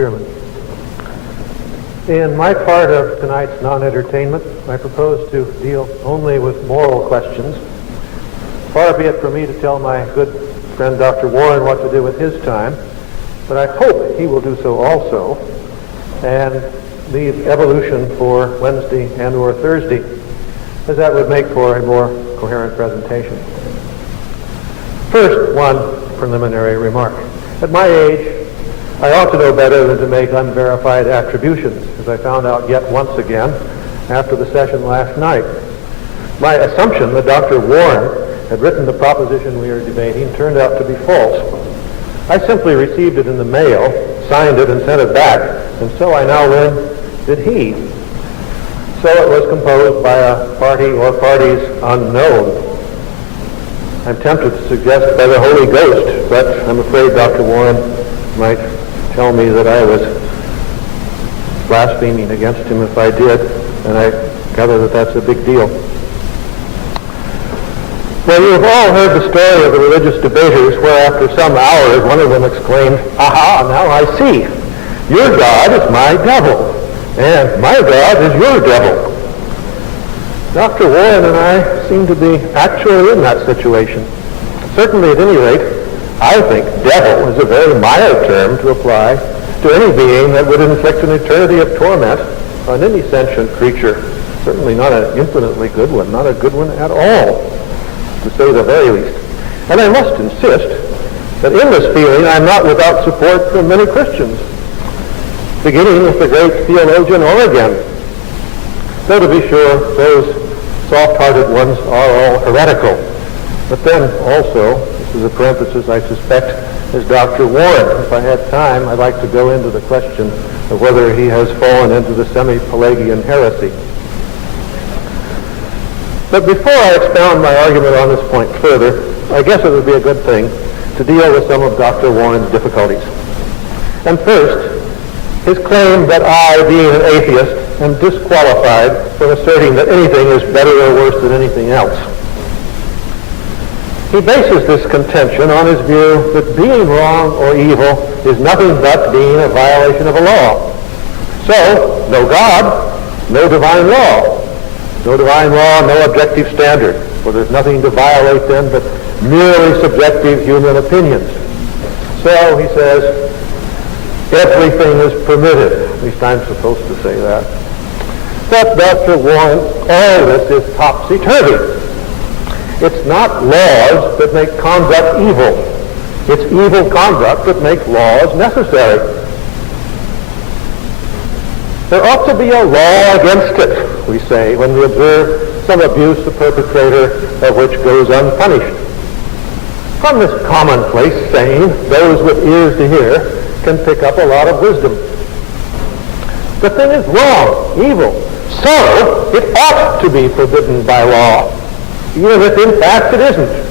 Chairman. In my part of tonight's non-entertainment, I propose to deal only with moral questions. Far be it from me to tell my good friend Dr. Warren what to do with his time, but I hope he will do so also and leave evolution for Wednesday and or Thursday, as that would make for a more coherent presentation. First, one preliminary remark. At my age, I ought to know better than to make unverified attributions, as I found out yet once again after the session last night. My assumption that Dr. Warren had written the proposition we are debating turned out to be false. I simply received it in the mail, signed it, and sent it back, and so I now learn did he. So it was composed by a party or parties unknown. I'm tempted to suggest by the Holy Ghost, but I'm afraid Dr. Warren might tell me that I was blaspheming against him if I did, and I gather that that's a big deal. Well, you have all heard the story of the religious debaters where after some hours one of them exclaimed, "Aha, now I see. Your God is my devil, and my God is your devil." Dr. Warren and I seem to be actually in that situation. Certainly, at any rate, I think devil is a very mild term to apply to any being that would inflict an eternity of torment on any sentient creature. Certainly not an infinitely good one, not a good one at all, to say the very least. And I must insist that in this feeling I'm not without support from many Christians, beginning with the great theologian Origen. Though to be sure, those soft-hearted ones are all heretical. But then also, this is a parenthesis I suspect, is Dr. Warren. If I had time, I'd like to go into the question of whether he has fallen into the semi-Pelagian heresy. But before I expound my argument on this point further, I guess it would be a good thing to deal with some of Dr. Warren's difficulties. And first, his claim that I, being an atheist, am disqualified from asserting that anything is better or worse than anything else. He bases this contention on his view that being wrong or evil is nothing but being a violation of a law. So, no God, no divine law. No divine law, no objective standard. For there's nothing to violate then but merely subjective human opinions. So, he says, everything is permitted. At least I'm supposed to say that. But Dr. Warren, all this is topsy-turvy. It's not laws that make conduct evil. It's evil conduct that makes laws necessary. There ought to be a law against it, we say, when we observe some abuse the perpetrator of which goes unpunished. From this commonplace saying, those with ears to hear can pick up a lot of wisdom. The thing is wrong, evil. So it ought to be forbidden by law, even if in fact it isn't.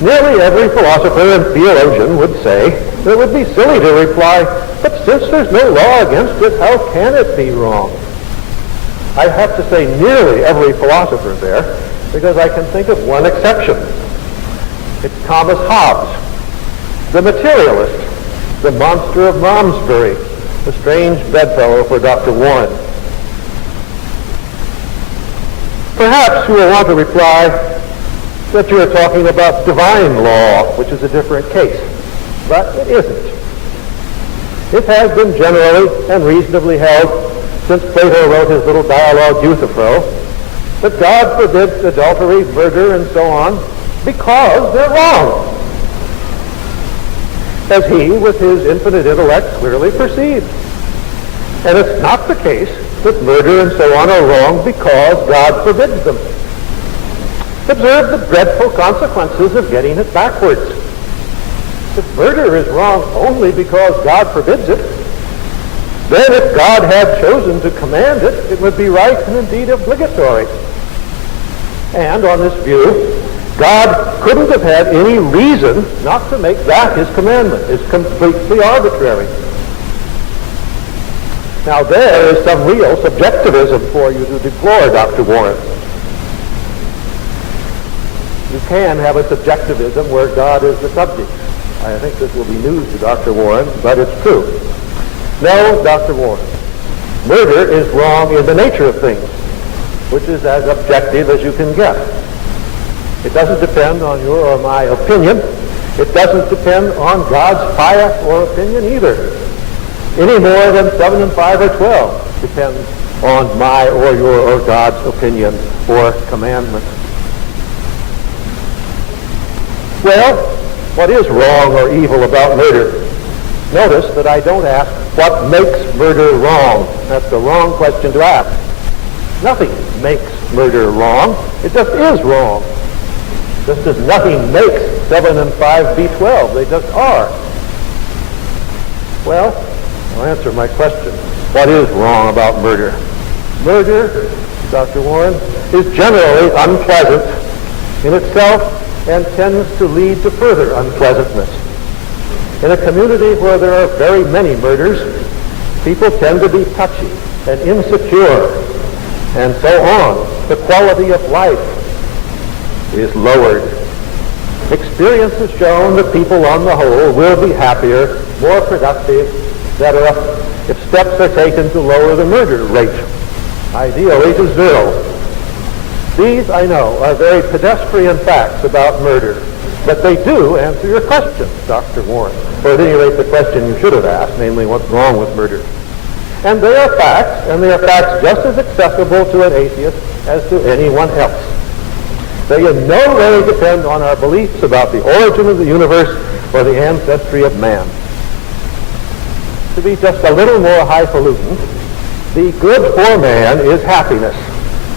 Nearly every philosopher and theologian would say that it would be silly to reply, but since there's no law against it, how can it be wrong? I have to say nearly every philosopher there, because I can think of one exception. It's Thomas Hobbes, the materialist, the monster of Malmesbury, a strange bedfellow for Dr. Warren. Perhaps you will want to reply that you are talking about divine law, which is a different case. But it isn't. It has been generally and reasonably held since Plato wrote his little dialogue Euthyphro that God forbids adultery, murder, and so on because they're wrong, as he, with his infinite intellect, clearly perceived. And it's not the case that murder and so on are wrong because God forbids them. Observe the dreadful consequences of getting it backwards. If murder is wrong only because God forbids it, then if God had chosen to command it, it would be right and indeed obligatory. And on this view, God couldn't have had any reason not to make that his commandment. It's completely arbitrary. Now there is some real subjectivism for you to deplore, Dr. Warren. You can have a subjectivism where God is the subject. I think this will be news to Dr. Warren, but it's true. No, Dr. Warren, murder is wrong in the nature of things, which is as objective as you can get. It doesn't depend on your or my opinion. It doesn't depend on God's bias or opinion either, any more than 7 and 5 or 12 depends on my or your or God's opinion or commandment. Well, what is wrong or evil about murder? Notice that I don't ask what makes murder wrong. That's the wrong question to ask. Nothing makes murder wrong. It just is wrong. Just as nothing makes 7 and 5 be 12. They just are. Well, I'll answer my question. What is wrong about murder? Murder, Dr. Warren, is generally unpleasant in itself and tends to lead to further unpleasantness. In a community where there are very many murders, people tend to be touchy and insecure, and so on. The quality of life is lowered. Experience has shown that people on the whole will be happier, more productive, etc., if steps are taken to lower the murder rate, ideally to 0. These, I know, are very pedestrian facts about murder, but they do answer your question, Dr. Warren, or at any rate the question you should have asked, namely what's wrong with murder. And they are facts, and they are facts just as accessible to an atheist as to anyone else. They in no way depend on our beliefs about the origin of the universe or the ancestry of man. To be just a little more highfalutin, the good for man is happiness,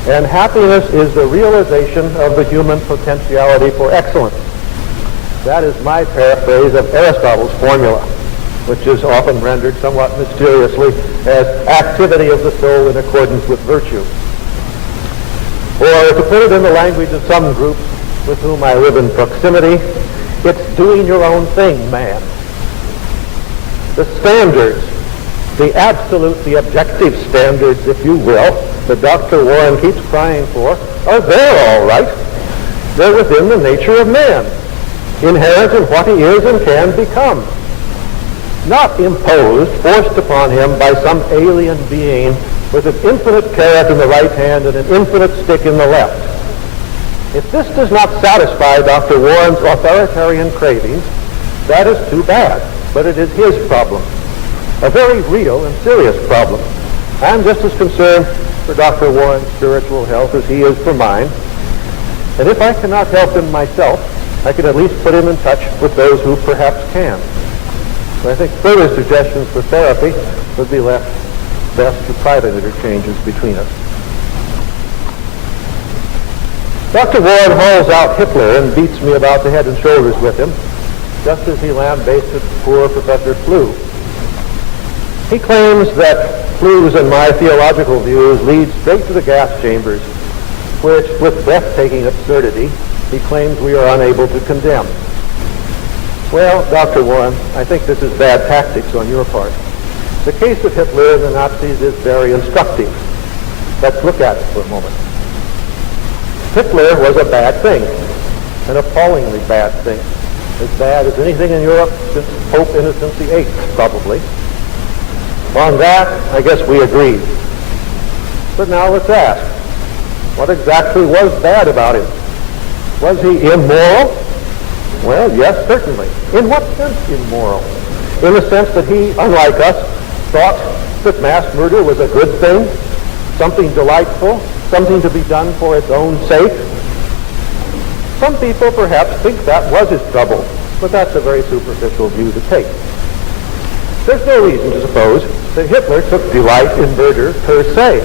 and happiness is the realization of the human potentiality for excellence. That is my paraphrase of Aristotle's formula, which is often rendered somewhat mysteriously as activity of the soul in accordance with virtue. Or to put it in the language of some groups with whom I live in proximity, it's doing your own thing, man. The standards, the absolute, the objective standards, if you will, that Dr. Warren keeps crying for, are there all right. They're within the nature of man, inherent in what he is and can become. Not imposed, forced upon him by some alien being with an infinite carrot in the right hand and an infinite stick in the left. If this does not satisfy Dr. Warren's authoritarian cravings, that is too bad, but it is his problem. A very real and serious problem. I'm just as concerned for Dr. Warren's spiritual health as he is for mine. And if I cannot help him myself, I can at least put him in touch with those who perhaps can. So I think further suggestions for therapy would be left best to private interchanges between us. Dr. Warren hauls out Hitler and beats me about the head and shoulders with him, just as he lambasted poor Professor Flew. He claims that Flew's and my theological views lead straight to the gas chambers, which, with breathtaking absurdity, he claims we are unable to condemn. Well, Dr. Warren, I think this is bad tactics on your part. The case of Hitler and the Nazis is very instructive. Let's look at it for a moment. Hitler was a bad thing, an appallingly bad thing, as bad as anything in Europe since Pope Innocent VIII, probably. On that, I guess we agreed. But now let's ask, what exactly was bad about him? Was he immoral? Well, yes, certainly. In what sense immoral? In the sense that he, unlike us, thought that mass murder was a good thing, something delightful, something to be done for its own sake. Some people perhaps think that was his trouble, but that's a very superficial view to take. There's no reason to suppose that Hitler took delight in murder per se.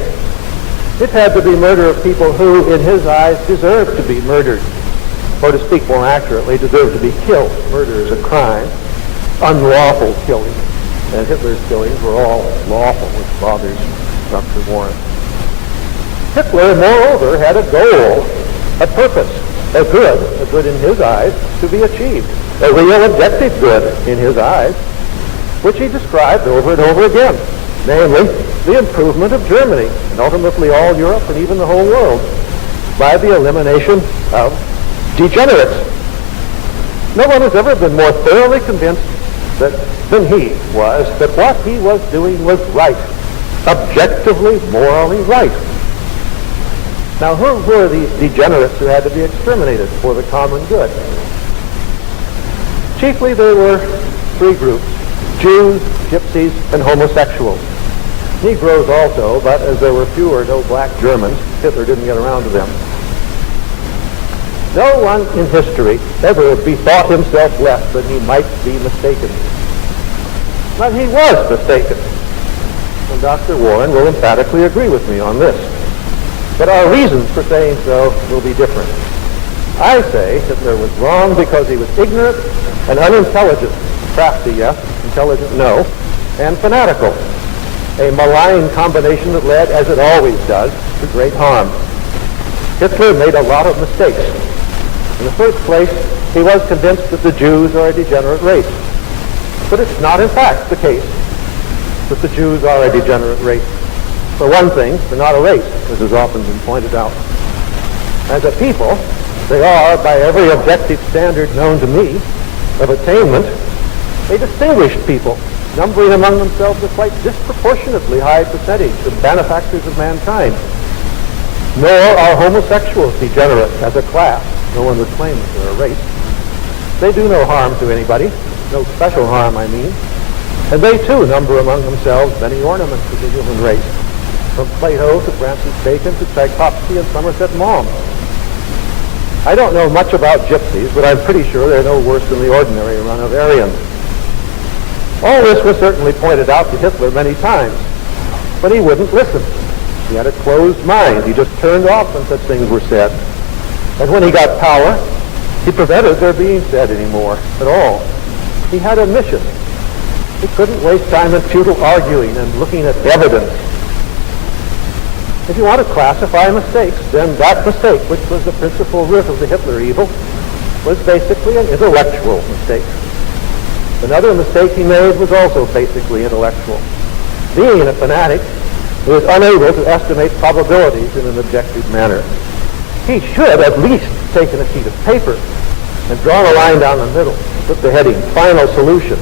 It had to be murder of people who, in his eyes, deserved to be murdered. Or to speak more accurately, deserved to be killed. Murder is a crime, unlawful killing. And Hitler's killings were all lawful, which bothers Dr. Warren. Hitler, moreover, had a goal, a purpose, a good in his eyes, to be achieved, a real objective good in his eyes, which he described over and over again, namely the improvement of Germany, and ultimately all Europe and even the whole world, by the elimination of degenerates. No one has ever been more thoroughly convinced than he was that what he was doing was right, objectively, morally right. Now, who were these degenerates who had to be exterminated for the common good? Chiefly, there were three groups: Jews, gypsies, and homosexuals. Negroes also, but as there were few or no black Germans, Hitler didn't get around to them. No one in history ever bethought himself less than he might be mistaken. But he was mistaken. And Dr. Warren will emphatically agree with me on this. But our reasons for saying so will be different. I say Hitler was wrong because he was ignorant and unintelligent. Crafty, yes. Intelligent, no. And fanatical. A malign combination that led, as it always does, to great harm. Hitler made a lot of mistakes. In the first place, he was convinced that the Jews are a degenerate race. But it's not, in fact, the case that the Jews are a degenerate race. For one thing, they're not a race, as has often been pointed out. As a people, they are, by every objective standard known to me of attainment, a distinguished people, numbering among themselves a quite disproportionately high percentage of benefactors of mankind. Nor are homosexuals degenerate as a class. No one would claim that they're a race. They do no harm to anybody, no special harm, I mean. And they, too, number among themselves many ornaments of the human race, from Plato to Francis Bacon to Tchaikovsky and Somerset Maugham. I don't know much about gypsies, but I'm pretty sure they're no worse than the ordinary run of Aryans. All this was certainly pointed out to Hitler many times, but he wouldn't listen. He had a closed mind. He just turned off when such things were said. And when he got power, he prevented their being said anymore at all. He had a mission. He couldn't waste time in futile arguing and looking at evidence. If you want to classify mistakes, then that mistake, which was the principal root of the Hitler evil, was basically an intellectual mistake. Another mistake he made was also basically intellectual. Being a fanatic, he was unable to estimate probabilities in an objective manner. He should at least taken a sheet of paper and drawn a line down the middle, put the heading final solution,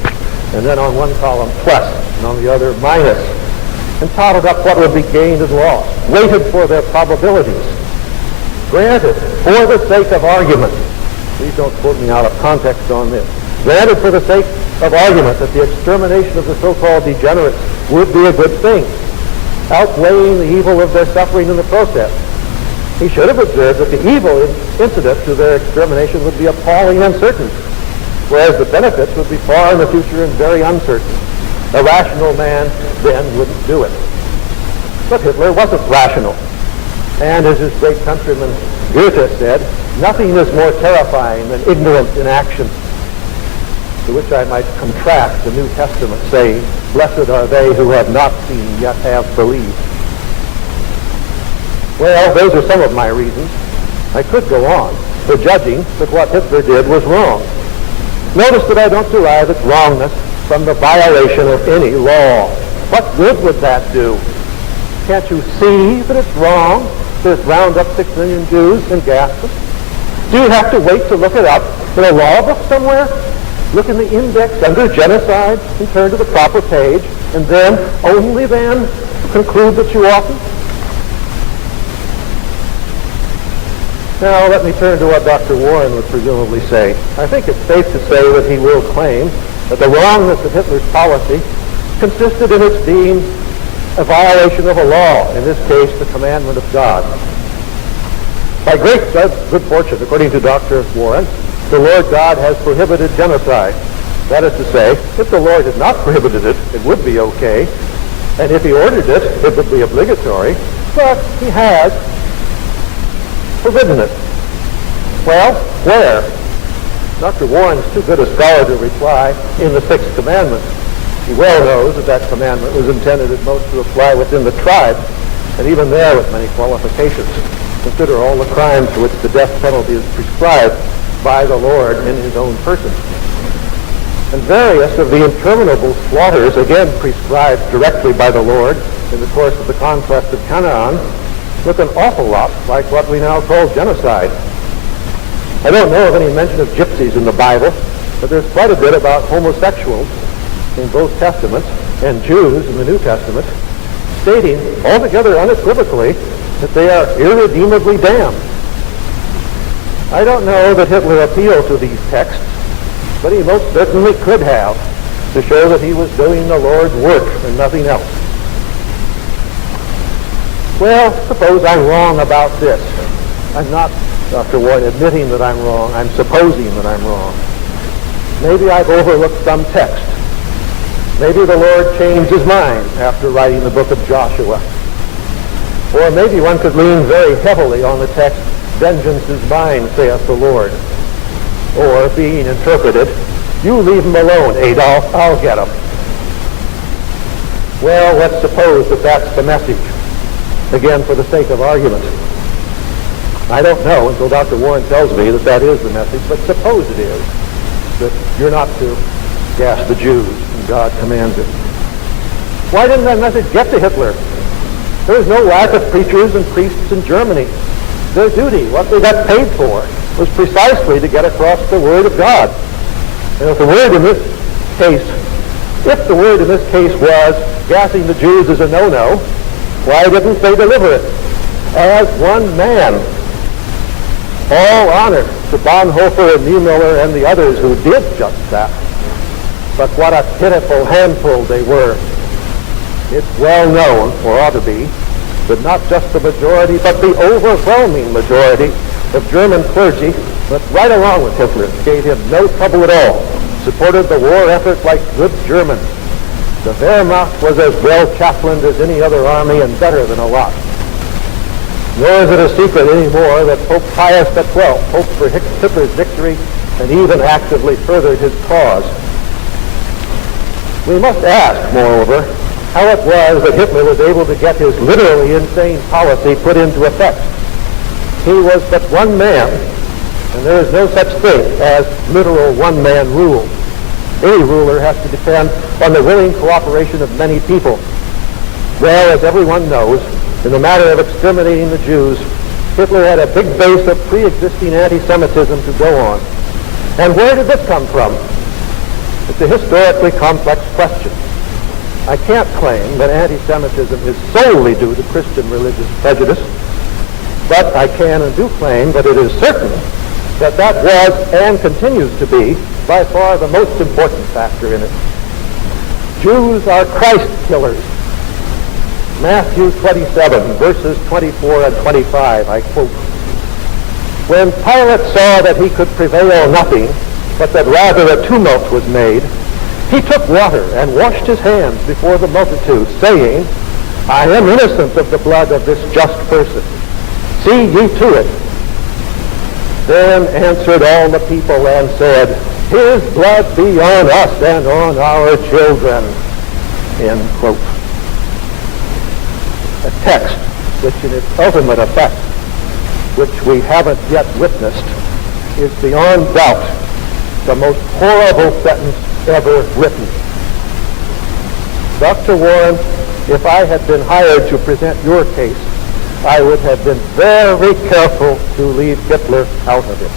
and then on one column plus, and on the other minus, and totted up what would be gained and lost, waited for their probabilities. Granted, for the sake of argument, please don't quote me out of context on this, granted for the sake of argument that the extermination of the so-called degenerates would be a good thing, outweighing the evil of their suffering in the process. He should have observed that the evil incident to their extermination would be appalling and certain, whereas the benefits would be far in the future and very uncertain. A rational man then wouldn't do it. But Hitler wasn't rational. And as his great countryman Goethe said, nothing is more terrifying than ignorance in action. To which I might contrast the New Testament saying, blessed are they who have not seen yet have believed. Well, those are some of my reasons. I could go on for judging that what Hitler did was wrong. Notice that I don't derive its wrongness from the violation of any law. What good would that do? Can't you see that it's wrong to round up 6 million Jews and gas them? Do you have to wait to look it up in a law book somewhere? Look in the index under genocide and turn to the proper page, and then, only then, conclude that you oughtn't? Now, let me turn to what Dr. Warren would presumably say. I think it's safe to say that he will claim that the wrongness of Hitler's policy consisted in its being a violation of a law, in this case, the commandment of God. By great good fortune, according to Dr. Warren, the Lord God has prohibited genocide. That is to say, if the Lord had not prohibited it, it would be okay. And if he ordered it, it would be obligatory. But he has forbidden it. Well, where? Dr. Warren is too good a scholar to reply in the 6th commandment. He well knows that that commandment was intended at most to apply within the tribe, and even there with many qualifications. Consider all the crimes for which the death penalty is prescribed by the Lord in his own person. And various of the interminable slaughters, again prescribed directly by the Lord in the course of the conquest of Canaan, look an awful lot like what we now call genocide. I don't know of any mention of gypsies in the Bible, but there's quite a bit about homosexuals in both Testaments and Jews in the New Testament, stating altogether unequivocally that they are irredeemably damned. I don't know that Hitler appealed to these texts, but he most certainly could have, to show that he was doing the Lord's work and nothing else. Well, suppose I'm wrong about this. I'm not, Dr. Warren, admitting that I'm wrong. I'm supposing that I'm wrong. Maybe I've overlooked some text. Maybe the Lord changed his mind after writing the book of Joshua. Or maybe one could lean very heavily on the text, "Vengeance is mine, saith the Lord." Or, being interpreted, "You leave him alone, Adolf, I'll get him." Well, let's suppose that that's the message. Again, for the sake of argument. I don't know until Dr. Warren tells me that that is the message, but suppose it is, that you're not to gas the Jews, and God commands it. Why didn't that message get to Hitler? There was no lack of preachers and priests in Germany. Their duty, what they got paid for, was precisely to get across the Word of God. And if the word in this case was gassing the Jews is a no-no, why didn't they deliver it as one man? All honor to Bonhoeffer and Niemöller and the others who did just that. But what a pitiful handful they were. It's well known, or ought to be, that not just the majority, but the overwhelming majority of German clergy, that right along with Hitler, gave him no trouble at all, supported the war effort like good Germans. The Wehrmacht was as well chaplained as any other army and better than a lot. Nor is it a secret anymore that Pope Pius XII hoped for Hitler's victory and even actively furthered his cause. We must ask, moreover, how it was that Hitler was able to get his literally insane policy put into effect. He was but one man, and there is no such thing as literal one-man rule. Any ruler has to depend on the willing cooperation of many people. Well, as everyone knows, in the matter of exterminating the Jews, Hitler had a big base of pre-existing anti-Semitism to go on. And where did this come from? It's a historically complex question. I can't claim that anti-Semitism is solely due to Christian religious prejudice, but I can and do claim that it is certain that that was and continues to be by far the most important factor in it. Jews are Christ killers. Matthew 27, verses 24 and 25, I quote, "When Pilate saw that he could prevail nothing, but that rather a tumult was made, he took water and washed his hands before the multitude, saying, I am innocent of the blood of this just person. See ye to it. Then answered all the people and said, His blood be on us and on our children." End quote. A text which in its ultimate effect, which we haven't yet witnessed, is beyond doubt the most horrible sentence ever written. Dr. Warren, if I had been hired to present your case, I would have been very careful to leave Hitler out of it.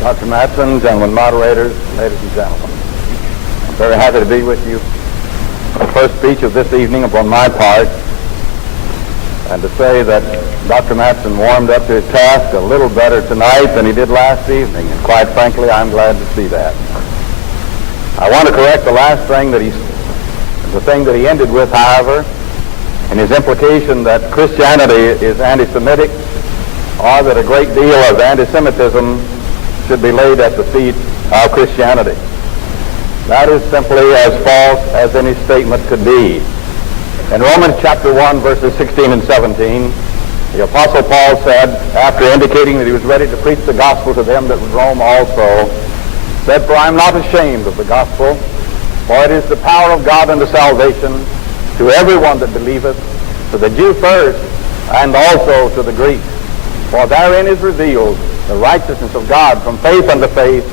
Dr. Matson, gentlemen moderators, ladies and gentlemen, I'm very happy to be with you. The first speech of this evening upon my part, and to say that Dr. Matson warmed up to his task a little better tonight than he did last evening, and quite frankly, I'm glad to see that. I want to correct the last thing that the thing that he ended with, however, in his implication that Christianity is anti-Semitic, or that a great deal of anti-Semitism should be laid at the feet of Christianity. That is simply as false as any statement could be. In Romans chapter 1, verses 16 and 17, the Apostle Paul said, after indicating that he was ready to preach the gospel to them that would Rome also, said, For I am not ashamed of the gospel, for it is the power of God unto salvation to everyone that believeth, to the Jew first, and also to the Greek. For therein is revealed the righteousness of God from faith unto faith,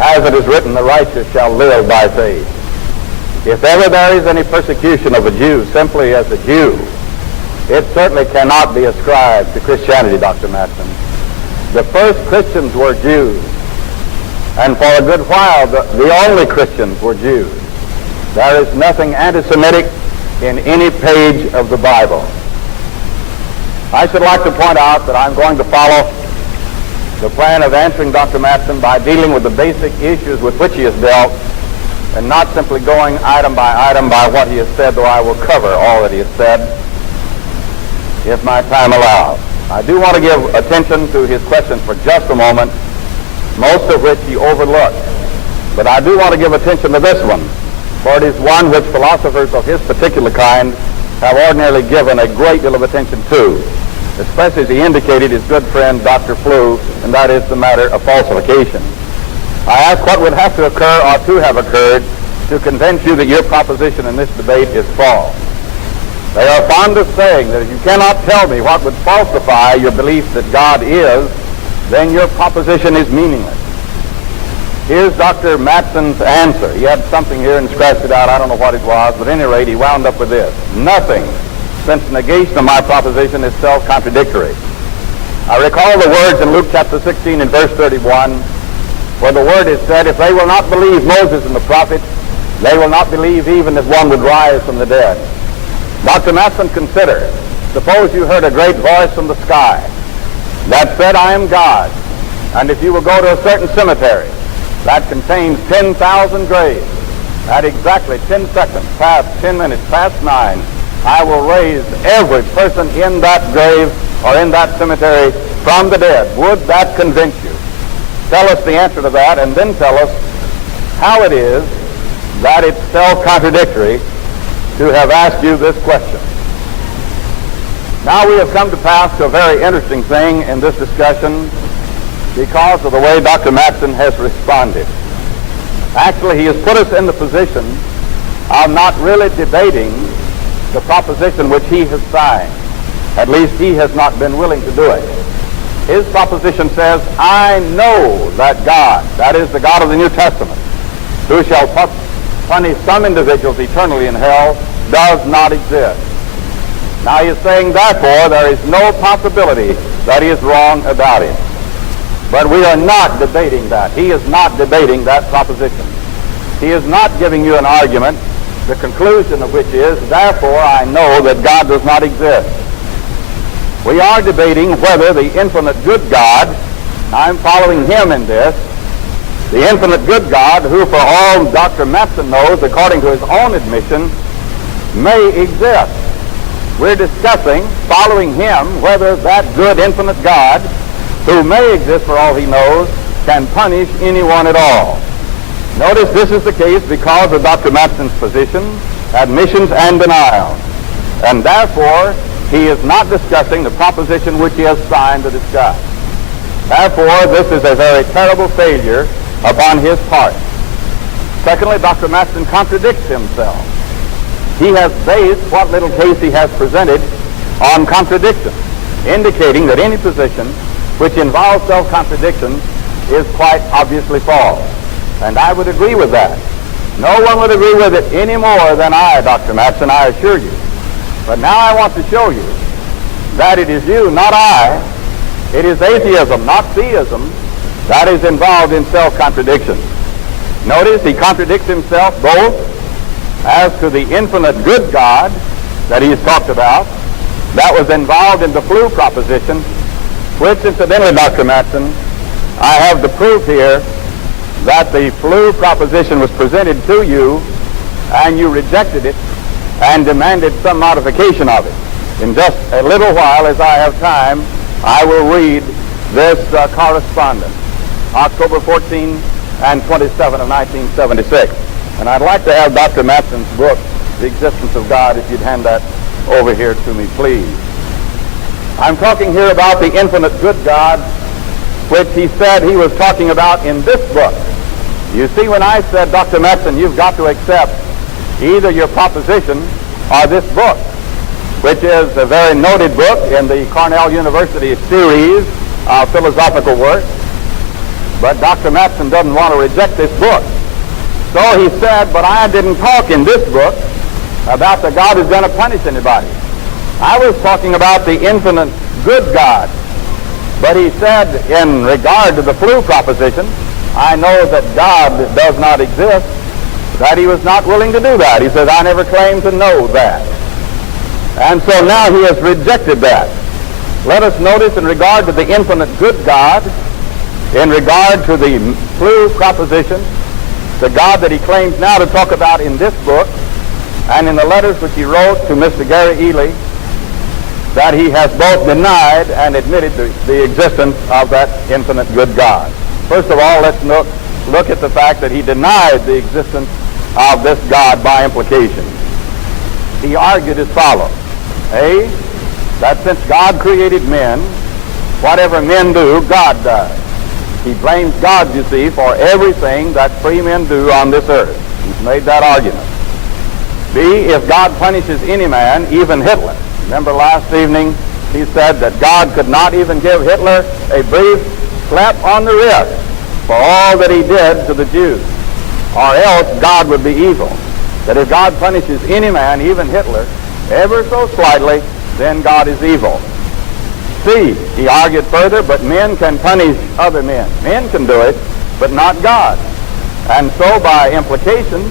as it is written, the righteous shall live by faith. If ever there is any persecution of a Jew simply as a Jew, it certainly cannot be ascribed to Christianity, Dr. Matson. The first Christians were Jews, and for a good while the only Christians were Jews. There is nothing anti-Semitic in any page of the Bible. I should like to point out that I'm going to follow the plan of answering Dr. Matson by dealing with the basic issues with which he has dealt, and not simply going item by what he has said, though I will cover all that he has said if my time allows. I do want to give attention to his questions for just a moment, most of which he overlooked. But I do want to give attention to this one, for it is one which philosophers of his particular kind have ordinarily given a great deal of attention to, especially as he indicated his good friend Dr. Flew, and that is the matter of falsification. I ask what would have to occur or to have occurred to convince you that your proposition in this debate is false. They are fond of saying that if you cannot tell me what would falsify your belief that God is, then your proposition is meaningless. Here's Dr. Matson's answer. He had something here and scratched it out. I don't know what it was, but at any rate, he wound up with this. Nothing, since negation of my proposition is self-contradictory. I recall the words in Luke chapter 16 and verse 31, where the word is said, if they will not believe Moses and the prophets, they will not believe even if one would rise from the dead. Dr. Matson, consider, suppose you heard a great voice from the sky that said, I am God, and if you will go to a certain cemetery that contains 10,000 graves, at exactly 10 seconds past 10 minutes past 9, I will raise every person in that grave or in that cemetery from the dead. Would that convince you? Tell us the answer to that, and then tell us how it is that it's self-contradictory to have asked you this question. Now we have come to pass to a very interesting thing in this discussion because of the way Dr. Matson has responded. Actually, he has put us in the position of not really debating the proposition which he has signed. At least he has not been willing to do it. His proposition says, I know that God, that is the God of the New Testament, who shall punish some individuals eternally in hell, does not exist. Now he is saying, therefore, there is no possibility that he is wrong about it. But we are not debating that. He is not debating that proposition. He is not giving you an argument, the conclusion of which is, therefore, I know that God does not exist. We are debating whether the infinite good God, I'm following him in this, the infinite good God, who for all Dr. Matson knows, according to his own admission, may exist. We're discussing, following him, whether that good infinite God, who may exist for all he knows, can punish anyone at all. Notice this is the case because of Dr. Matson's position, admissions and denials. And therefore, he is not discussing the proposition which he has signed to discuss. Therefore, this is a very terrible failure upon his part. Secondly, Dr. Matson contradicts himself. He has based what little case he has presented on contradiction, indicating that any position which involves self-contradiction is quite obviously false. And I would agree with that. No one would agree with it any more than I, Dr. Matson, I assure you. But now I want to show you that it is you, not I. It is atheism, not theism, that is involved in self-contradiction. Notice he contradicts himself both as to the infinite good God that he's talked about, that was involved in the flu proposition, which incidentally, Dr. Matson, I have the proof here that the flu proposition was presented to you and you rejected it and demanded some modification of it. In just a little while, as I have time, I will read this correspondence, October 14 and 27 of 1976. And I'd like to have Dr. Matson's book, The Existence of God, if you'd hand that over here to me, please. I'm talking here about the infinite good God, which he said he was talking about in this book. You see, when I said, Dr. Matson, you've got to accept either your proposition or this book, which is a very noted book in the Cornell University series of philosophical work. But Dr. Matson doesn't want to reject this book. So he said, but I didn't talk in this book about the God who's going to punish anybody. I was talking about the infinite good God. But he said, in regard to the flu proposition, I know that God does not exist, that he was not willing to do that. He says, I never claimed to know that. And so now he has rejected that. Let us notice in regard to the infinite good God, in regard to the flu proposition, the God that he claims now to talk about in this book, and in the letters which he wrote to Mr. Gary Ely, that he has both denied and admitted the existence of that infinite good God. First of all, let's look at the fact that he denied the existence of this God by implication. He argued as follows. A, that since God created men, whatever men do, God does. He blames God, you see, for everything that free men do on this earth. He's made that argument. B, if God punishes any man, even Hitler. Remember last evening he said that God could not even give Hitler a brief slap on the wrist for all that he did to the Jews, or else God would be evil. That if God punishes any man, even Hitler, ever so slightly, then God is evil. C, he argued further, but men can punish other men. Men can do it, but not God. And so by implication,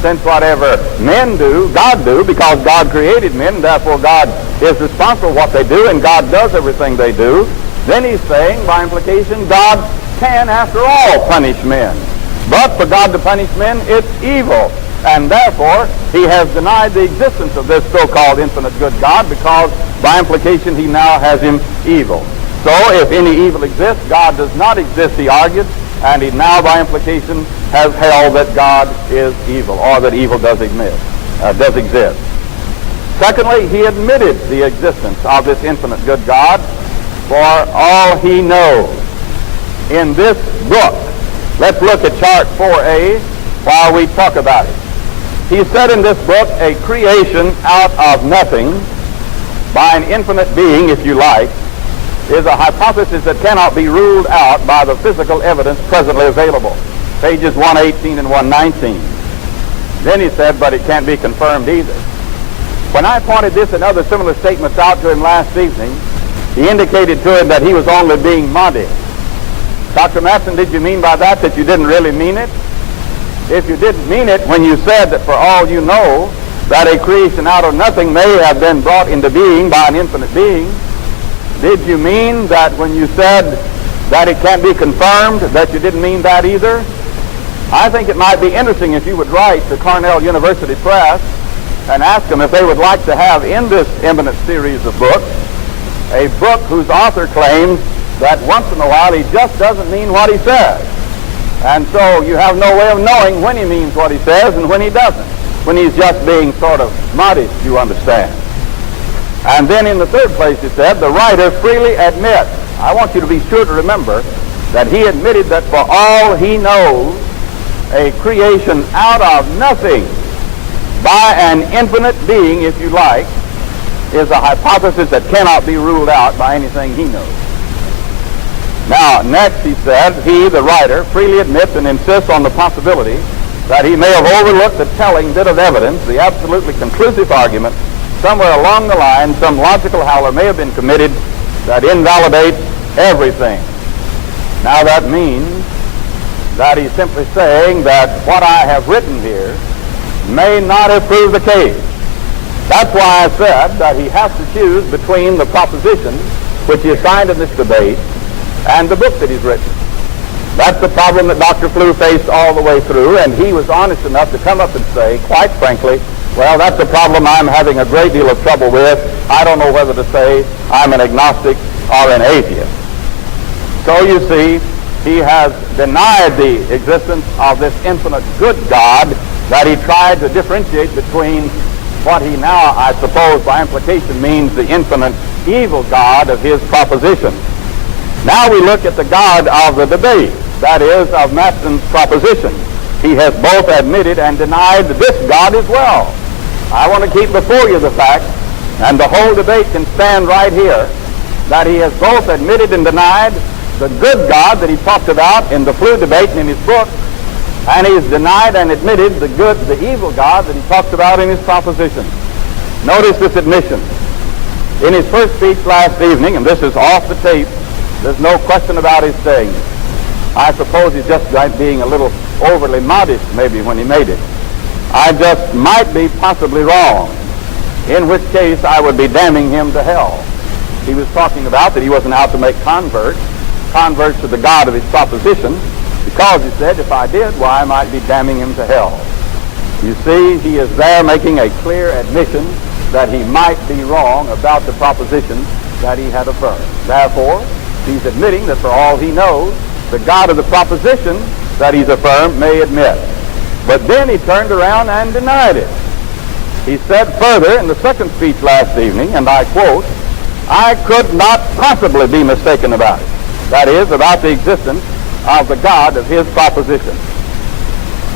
since whatever men do, God do, because God created men, and therefore God is responsible for what they do, and God does everything they do, then he's saying, by implication, God can, after all, punish men. But for God to punish men, it's evil. And therefore, he has denied the existence of this so-called infinite good God, because by implication, he now has him evil. So if any evil exists, God does not exist, he argued, and he now, by implication, has held that God is evil, or that evil does exist. Secondly, he admitted the existence of this infinite good God for all he knows. In this book, let's look at chart 4A while we talk about it. He said in this book, a creation out of nothing by an infinite being, if you like, is a hypothesis that cannot be ruled out by the physical evidence presently available. Pages 118 and 119. Then he said, but it can't be confirmed either. When I pointed this and other similar statements out to him last evening, he indicated to him that he was only being modest. Dr. Matson, did you mean by that you didn't really mean it? If you didn't mean it when you said that for all you know, that a creation out of nothing may have been brought into being by an infinite being, did you mean that when you said that it can't be confirmed, that you didn't mean that either? I think it might be interesting if you would write to Cornell University Press and ask them if they would like to have in this eminent series of books a book whose author claims that once in a while he just doesn't mean what he says. And so you have no way of knowing when he means what he says and when he doesn't, when he's just being sort of modest, you understand. And then in the third place, he said, the writer freely admits. I want you to be sure to remember that he admitted that for all he knows, a creation out of nothing by an infinite being, if you like, is a hypothesis that cannot be ruled out by anything he knows. Now, next he said, he, the writer, freely admits and insists on the possibility that he may have overlooked the telling bit of evidence, the absolutely conclusive argument, somewhere along the line, some logical howler may have been committed that invalidates everything. Now that means that he's simply saying that what I have written here may not have proved the case. That's why I said that he has to choose between the propositions which he assigned in this debate and the book that he's written. That's the problem that Dr. Flew faced all the way through, and he was honest enough to come up and say, quite frankly, well, that's a problem I'm having a great deal of trouble with. I don't know whether to say I'm an agnostic or an atheist. So you see, he has denied the existence of this infinite good God that he tried to differentiate between what he now, I suppose, by implication means the infinite evil God of his proposition. Now we look at the God of the debate, that is, of Matson's proposition. He has both admitted and denied this God as well. I want to keep before you the fact, and the whole debate can stand right here, that he has both admitted and denied the good God that he talked about in the Flew debate and in his book, And he's denied and admitted the evil God that he talks about in his proposition. Notice this admission. In his first speech last evening, and this is off the tape, there's no question about his saying it. I suppose he's just being a little overly modest maybe when he made it. I just might be possibly wrong, in which case I would be damning him to hell. He was talking about that he wasn't out to make converts to the God of his proposition, because he said, if I did, why, I might be damning him to hell. You see, he is there making a clear admission that he might be wrong about the proposition that he had affirmed. Therefore, he's admitting that for all he knows, the God of the proposition that he's affirmed may admit. But then he turned around and denied it. He said further in the second speech last evening, and I quote, I could not possibly be mistaken about it. That is, about the existence of the God of his proposition.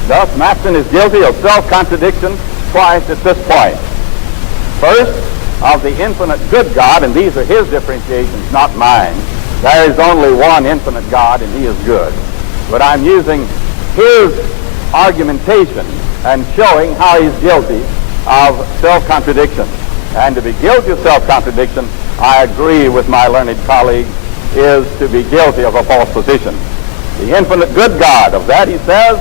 Thus, Matson is guilty of self-contradiction twice at this point. First, of the infinite good God, and these are his differentiations, not mine. There is only one infinite God, and he is good. But I'm using his argumentation and showing how he's guilty of self-contradiction. And to be guilty of self-contradiction, I agree with my learned colleague, is to be guilty of a false position. The infinite good God, of that he says,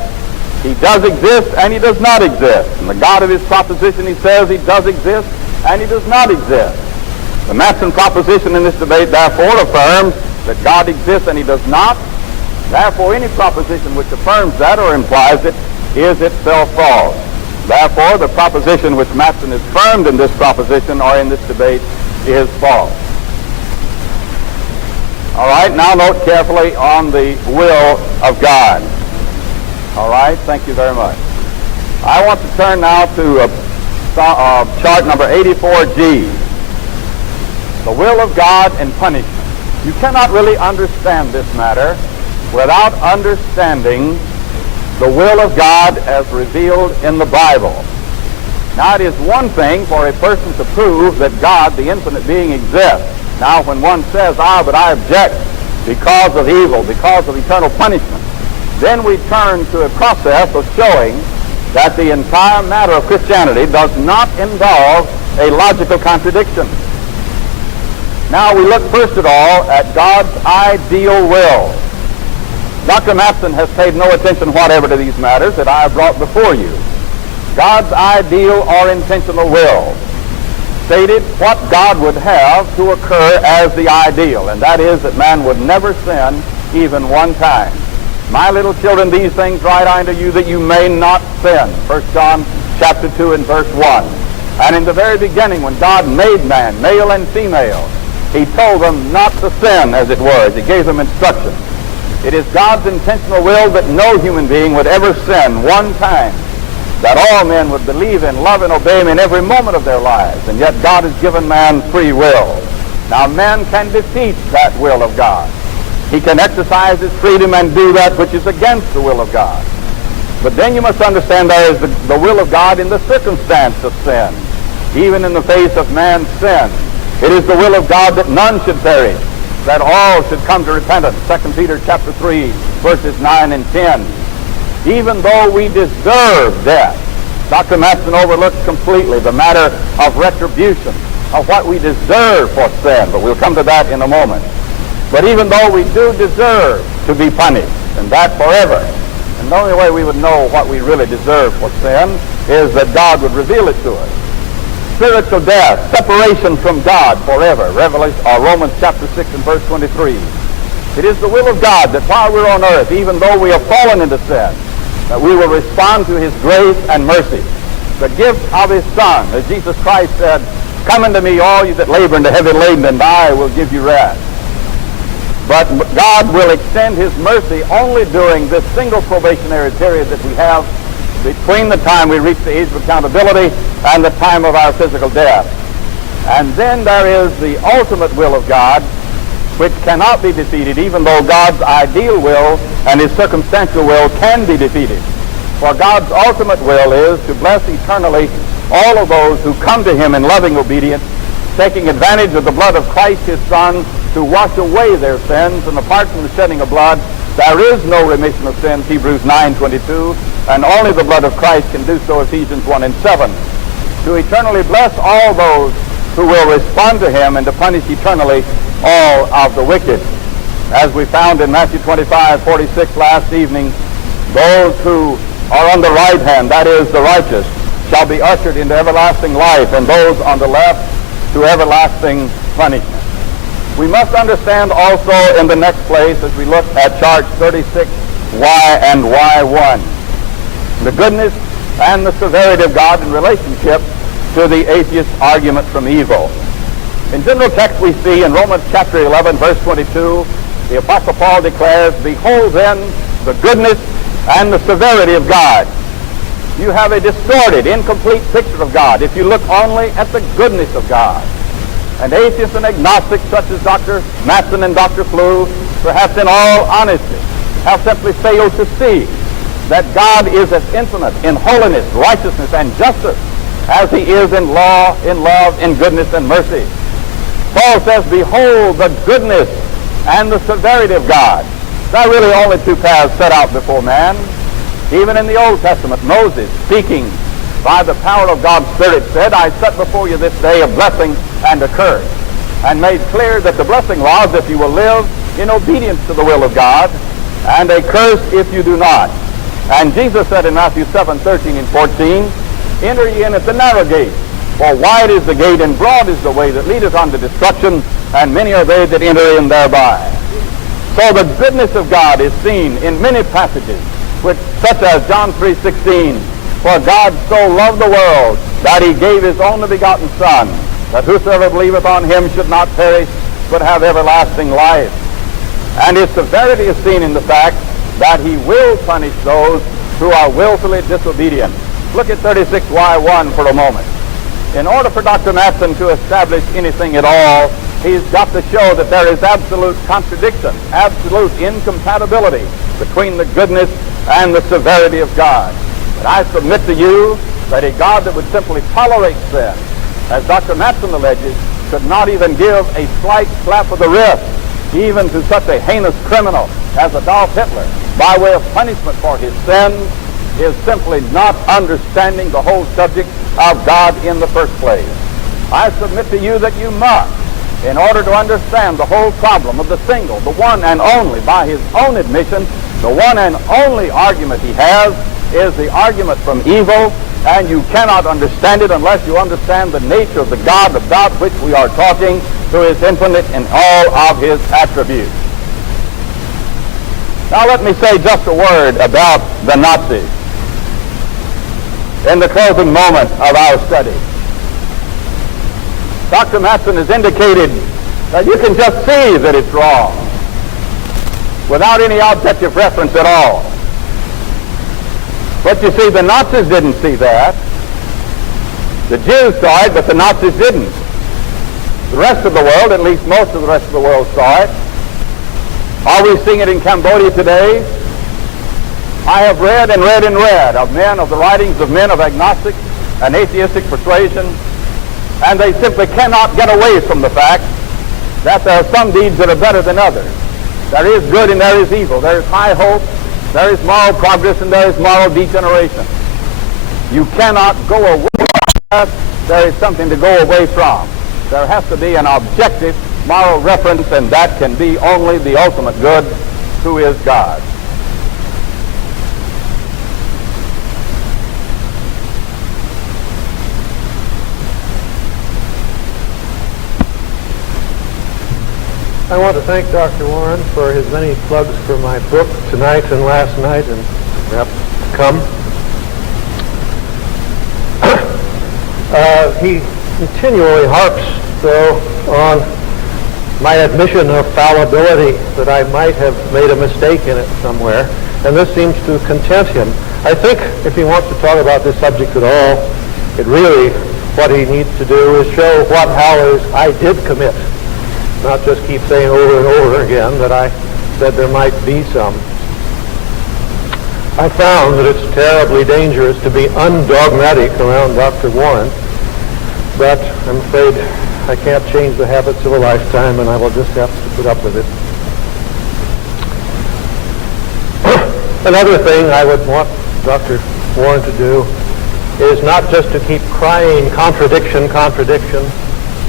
he does exist and he does not exist. And the God of his proposition, he says, he does exist and he does not exist. The Matson proposition in this debate, therefore, affirms that God exists and he does not. Therefore, any proposition which affirms that or implies it is itself false. Therefore, the proposition which Matson has affirmed in this proposition or in this debate is false. All right, now note carefully on the will of God. All right, thank you very much. I want to turn now to chart number 84G. The will of God and punishment. You cannot really understand this matter without understanding the will of God as revealed in the Bible. Now, it is one thing for a person to prove that God, the infinite being, exists. Now, when one says, but I object because of evil, because of eternal punishment, then we turn to a process of showing that the entire matter of Christianity does not involve a logical contradiction. Now, we look first of all at God's ideal will. Dr. Matson has paid no attention whatever to these matters that I have brought before you. God's ideal or intentional will stated what God would have to occur as the ideal, and that is that man would never sin even one time. My little children, these things write I unto you that you may not sin. 1 John chapter 2 and verse 1. And in the very beginning, when God made man, male and female, he told them not to sin, as it were. He gave them instructions. It is God's intentional will that no human being would ever sin one time, that all men would believe in, love, and obey him in every moment of their lives. And yet God has given man free will. Now man can defeat that will of God. He can exercise his freedom and do that which is against the will of God. But then you must understand there is the will of God in the circumstance of sin, even in the face of man's sin. It is the will of God that none should perish, that all should come to repentance. 2 Peter chapter 3, verses 9 and 10. Even though we deserve death, Dr. Matson overlooks completely the matter of retribution, of what we deserve for sin, but we'll come to that in a moment. But even though we do deserve to be punished, and that forever, and the only way we would know what we really deserve for sin is that God would reveal it to us. Spiritual death, separation from God forever, Romans chapter 6 and verse 23. It is the will of God that while we're on earth, even though we have fallen into sin, that we will respond to his grace and mercy. The gift of his Son, as Jesus Christ said, come unto me, all you that labor and are heavy laden, and I will give you rest. But God will extend his mercy only during this single probationary period that we have between the time we reach the age of accountability and the time of our physical death. And then there is the ultimate will of God, which cannot be defeated, even though God's ideal will and his circumstantial will can be defeated. For God's ultimate will is to bless eternally all of those who come to him in loving obedience, taking advantage of the blood of Christ his Son to wash away their sins, and apart from the shedding of blood, There is no remission of sins, Hebrews 9:22, and only the blood of Christ can do so, Ephesians 1:7. To eternally bless all those who will respond to him and to punish eternally all of the wicked. As we found in Matthew 25:46 last evening, those who are on the right hand, that is the righteous, shall be ushered into everlasting life, and those on the left to everlasting punishment. We must understand also in the next place, as we look at chart 36, Y and Y1, the goodness and the severity of God in relationship to the atheist argument from evil. In general text we see in Romans chapter 11, verse 22, the Apostle Paul declares, "Behold then the goodness and the severity of God." You have a distorted, incomplete picture of God if you look only at the goodness of God. And atheists and agnostics such as Dr. Matson and Dr. Flew, perhaps in all honesty, have simply failed to see that God is as infinite in holiness, righteousness, and justice as he is in law, in love, in goodness, and mercy. Paul says, "Behold the goodness and the severity of God." There are really only two paths set out before man. Even in the Old Testament, Moses, speaking by the power of God's Spirit, said, "I set before you this day a blessing and a curse," and made clear that the blessing was if you will live in obedience to the will of God, and a curse if you do not. And Jesus said in Matthew 7:13 and 14, "Enter ye in at the narrow gate, for wide is the gate and broad is the way that leadeth unto destruction, and many are they that enter in thereby." So the goodness of God is seen in many passages, such as John 3:16, "For God so loved the world that he gave his only begotten Son, that whosoever believeth on him should not perish, but have everlasting life." And his severity is seen in the fact that he will punish those who are willfully disobedient. Look at 36Y1 for a moment. In order for Dr. Matson to establish anything at all, he's got to show that there is absolute contradiction, absolute incompatibility between the goodness and the severity of God. But I submit to you that a God that would simply tolerate sin, as Dr. Matson alleges, could not even give a slight slap of the wrist, even to such a heinous criminal as Adolf Hitler, by way of punishment for his sins, is simply not understanding the whole subject of God in the first place. I submit to you that you must, in order to understand the whole problem of the single, the one and only, by his own admission, the one and only argument he has is the argument from evil, and you cannot understand it unless you understand the nature of the God about which we are talking, who is infinite in all of his attributes. Now let me say just a word about the Nazis in the closing moment of our study. Dr. Matson has indicated that you can just see that it's wrong without any objective reference at all. But you see, the Nazis didn't see that. The Jews saw it, but the Nazis didn't. The rest of the world, at least most of the rest of the world, saw it. Are we seeing it in Cambodia today? I have read and read and read of the writings of men of agnostic and atheistic persuasion, and they simply cannot get away from the fact that there are some deeds that are better than others. There is good and there is evil. There is high hope, there is moral progress, and there is moral degeneration. You cannot go away from that. There is something to go away from. There has to be an objective moral reference, and that can be only the ultimate good, who is God. I want to thank Dr. Warren for his many plugs for my book tonight and last night and perhaps to come. He continually harps, though, on my admission of fallibility, that I might have made a mistake in it somewhere, and this seems to content him. I think if he wants to talk about this subject at all, what he needs to do is show what howlers I did commit, not just keep saying over and over again that I said there might be some. I found that it's terribly dangerous to be undogmatic around Dr. Warren, but I'm afraid I can't change the habits of a lifetime, and I will just have to put up with it. Another thing I would want Dr. Warren to do is not just to keep crying contradiction, contradiction,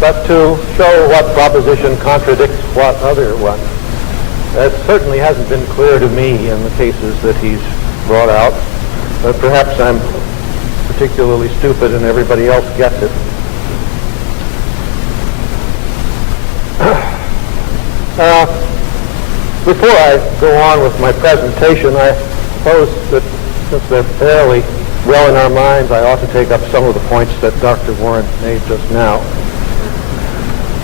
but to show what proposition contradicts what other one. That certainly hasn't been clear to me in the cases that he's brought out, but perhaps I'm particularly stupid and everybody else gets it. Before I go on with my presentation, I suppose that since they're fairly well in our minds, I ought to take up some of the points that Dr. Warren made just now.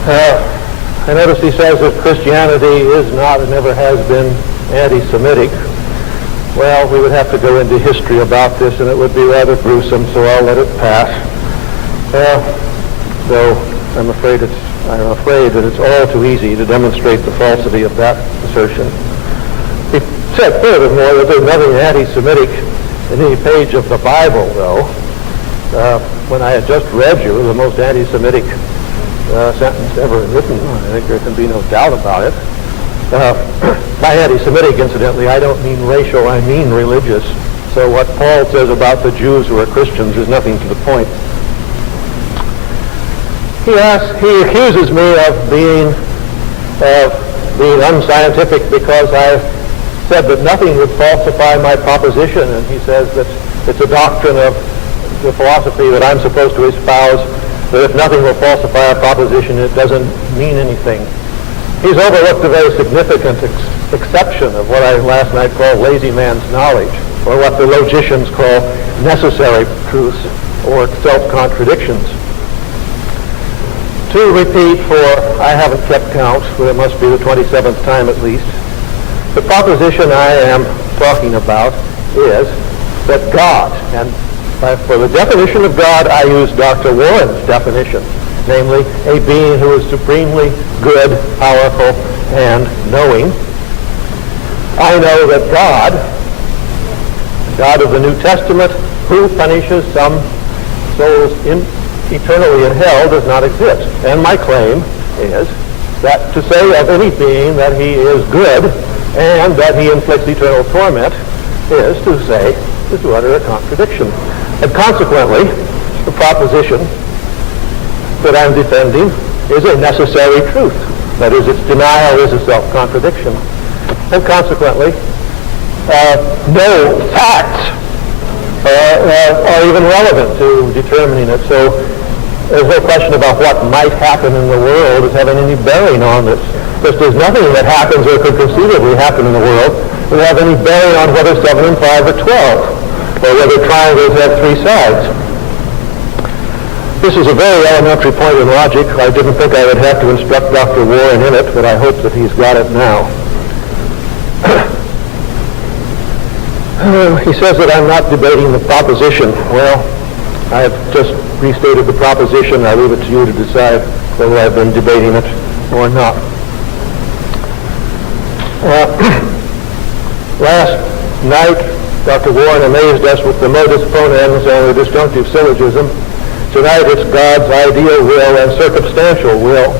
I notice he says that Christianity is not and never has been anti-Semitic. Well, we would have to go into history about this, and it would be rather gruesome, so I'll let it pass. Though I'm afraid that it's all too easy to demonstrate the falsity of that assertion. He said furthermore that there's nothing anti-Semitic in any page of the Bible, though. When I had just read you the most anti-Semitic sentence ever written, I think there can be no doubt about it. By anti-Semitic, incidentally, I don't mean racial, I mean religious. So what Paul says about the Jews who are Christians is nothing to the point. He accuses me of being unscientific because I said that nothing would falsify my proposition, and he says that it's a doctrine of the philosophy that I'm supposed to espouse, that if nothing will falsify a proposition, it doesn't mean anything. He's overlooked a very significant exception of what I last night called lazy man's knowledge, or what the logicians call necessary truths, or self-contradictions. To repeat, for I haven't kept count, but it must be the 27th time at least, the proposition I am talking about is that God, and for the definition of God, I use Dr. Warren's definition, namely a being who is supremely good, powerful, and knowing. I know that God of the New Testament, who punishes some souls eternally in hell, does not exist. And my claim is that to say of any being that he is good and that he inflicts eternal torment is to utter a contradiction. And consequently, the proposition that I'm defending is a necessary truth. That is, its denial is a self-contradiction. And consequently, no facts are even relevant to determining it. So there's no question about what might happen in the world as having any bearing on this. Just as nothing that happens or could conceivably happen in the world would have any bearing on whether 7 and 5 are 12, or whether triangles have 3 sides. This is a very elementary point in logic. I didn't think I would have to instruct Dr. Warren in it, but I hope that he's got it now. He says that I'm not debating the proposition. Well, I have just restated the proposition. I leave it to you to decide whether I've been debating it or not. Last night, Dr. Warren amazed us with the modus ponens and the disjunctive syllogism. Tonight it's God's ideal will and circumstantial will,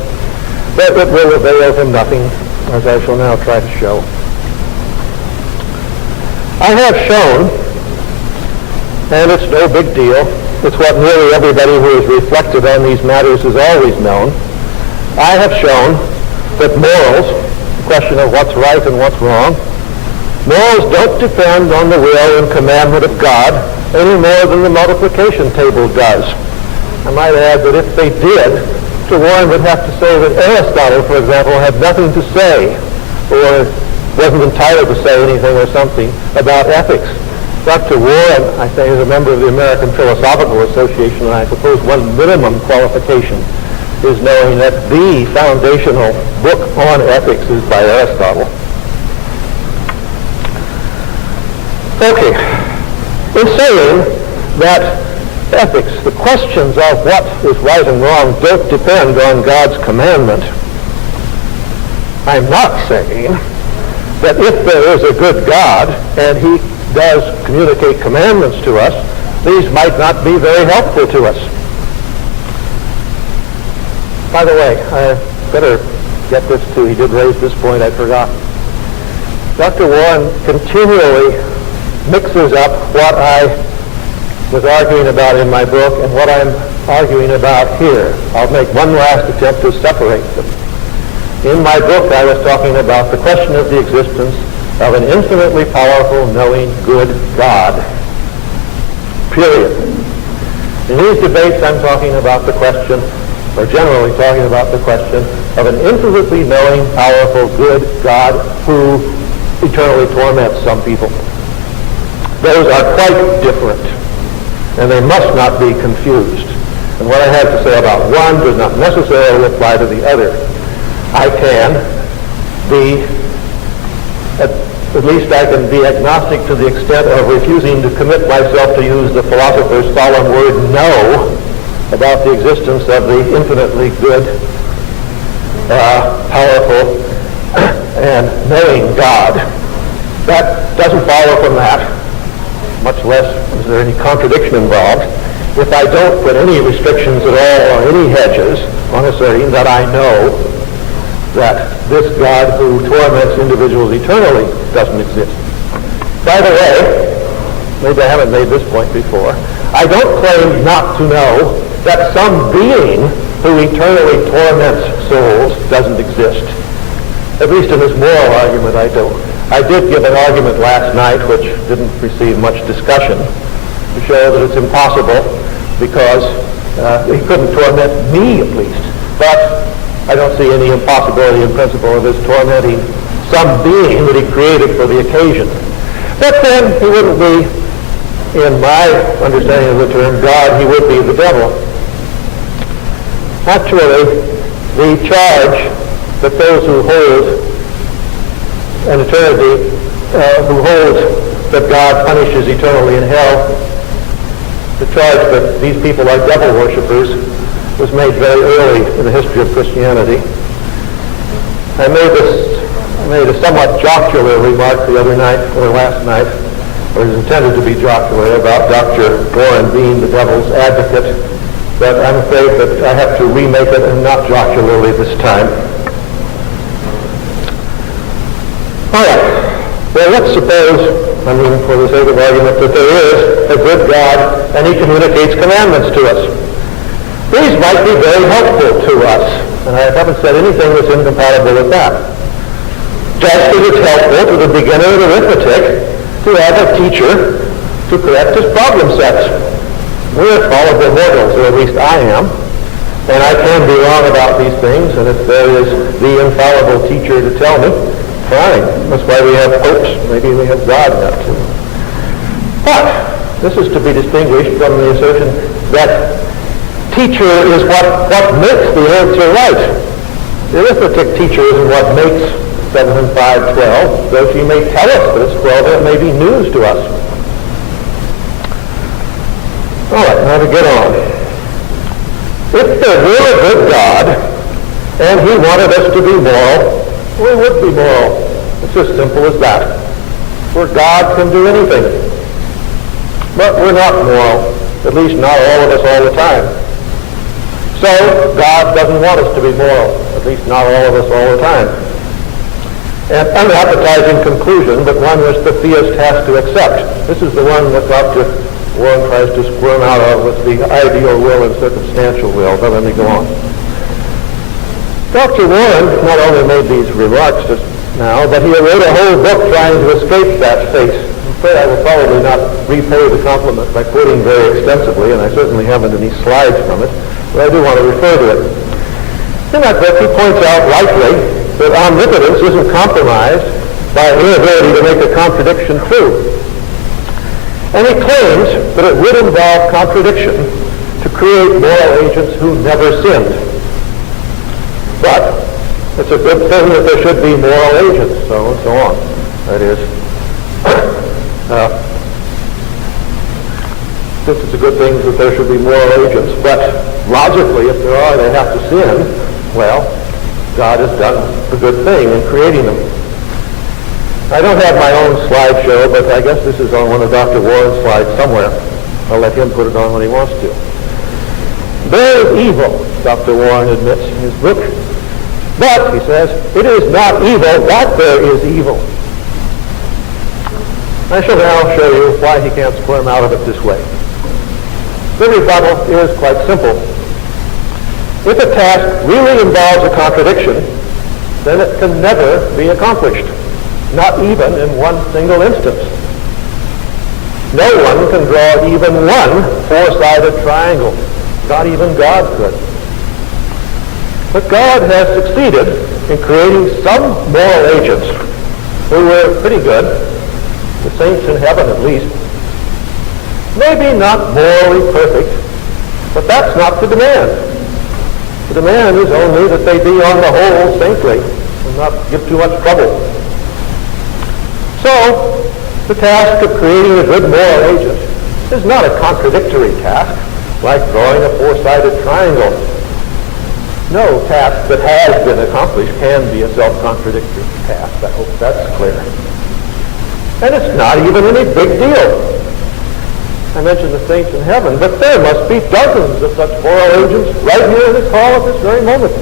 but it will avail him nothing, as I shall now try to show. I have shown, and it's no big deal, it's what nearly everybody who has reflected on these matters has always known. I have shown that morals, the question of what's right and what's wrong, morals don't depend on the will and commandment of God any more than the multiplication table does. I might add that if they did, Dr. Warren would have to say that Aristotle, for example, had nothing to say, or wasn't entitled to say anything or something about ethics. Dr. Warren, I say, is a member of the American Philosophical Association, and I suppose one minimum qualification is knowing that the foundational book on ethics is by Aristotle. Okay. In saying that ethics, the questions of what is right and wrong, don't depend on God's commandment, I'm not saying that if there is a good God and he does communicate commandments to us, these might not be very helpful to us. By the way, I better get this too. He did raise this point, I forgot. Dr. Warren continually mixes up what I was arguing about in my book and what I'm arguing about here. I'll make one last attempt to separate them. In my book, I was talking about the question of the existence of an infinitely powerful, knowing, good God. Period. In these debates, I'm talking about the question, or generally talking about the question, of an infinitely knowing, powerful, good God who eternally torments some people. Those are quite different, and they must not be confused. And what I have to say about one does not necessarily apply to the other. I can be, at least I can be agnostic to the extent of refusing to commit myself to use the philosopher's solemn word no about the existence of the infinitely good, powerful, and knowing God. That doesn't follow from that, much less is there any contradiction involved, if I don't put any restrictions at all or any hedges on asserting that I know that this God who torments individuals eternally doesn't exist. By the way, maybe I haven't made this point before, I don't claim not to know that some being who eternally torments souls doesn't exist. At least in this moral argument, I don't. I did give an argument last night which didn't receive much discussion to show that it's impossible because he couldn't torment me at least. But I don't see any impossibility in principle of his tormenting some being that he created for the occasion. But then he wouldn't be, in my understanding of the term God, he would be the devil. Actually, the charge that those who hold an eternity, who hold that God punishes eternally in hell, the charge that these people are devil worshippers was made very early in the history of Christianity. I made a somewhat jocular remark the other night, or last night, or it was intended to be jocular, about Dr. Warren being the devil's advocate, but I'm afraid that I have to remake it and not jocularly this time. All right. Well, let's suppose, for the sake of argument, that there is a good God and he communicates commandments to us. These might be very helpful to us, and I haven't said anything that's incompatible with that. Just as it's helpful to the beginner of arithmetic to have a teacher to correct his problem sets. We're fallible mortals, or at least I am, and I can be wrong about these things, and if there is the infallible teacher to tell me, fine. That's why we have popes. Maybe we have God now too. But this is to be distinguished from the assertion that teacher is what makes the answer right. The arithmetic teacher isn't what makes 7 and 5, 12, though she may tell us that it's 12, it may be news to us. All right, now to get on. If there were a good God, and he wanted us to be moral, we would be moral. It's as simple as that. For God can do anything. But we're not moral, at least not all of us all the time. So God doesn't want us to be moral, at least not all of us all the time. An unappetizing conclusion, but one which the theist has to accept. This is the one that Dr. Warren tries to squirm out of with the ideal will and circumstantial will. But let me go on. Dr. Warren not only made these remarks just now, but he wrote a whole book trying to escape that fate. I'm afraid I will probably not repay the compliment by quoting very extensively, and I certainly haven't any slides from it, but I do want to refer to it. In that book, he points out rightly that omnipotence isn't compromised by inability to make a contradiction true. And he claims that it would involve contradiction to create moral agents who never sinned. But it's a good thing that there should be moral agents, so and so on. That is, since it's a good thing that there should be moral agents, but logically, if there are, they have to sin. Well, God has done the good thing in creating them. I don't have my own slideshow, but I guess this is on one of Dr. Warren's slides somewhere. I'll let him put it on when he wants to. There is evil, Dr. Warren admits in his book. But, he says, it is not evil that there is evil. I shall now show you why he can't squirm out of it this way. The rebuttal is quite simple. If a task really involves a contradiction, then it can never be accomplished, not even in one single instance. No one can draw even one four-sided triangle. Not even God could. But God has succeeded in creating some moral agents who were pretty good, the saints in heaven at least. Maybe not morally perfect, but that's not the demand. The demand is only that they be on the whole saintly and not give too much trouble. So, the task of creating a good moral agent is not a contradictory task, like drawing a four-sided triangle. No task that has been accomplished can be a self-contradictory task. I hope that's clear. And it's not even any big deal. I mentioned the saints in heaven, but there must be dozens of such moral agents right here in this hall at this very moment.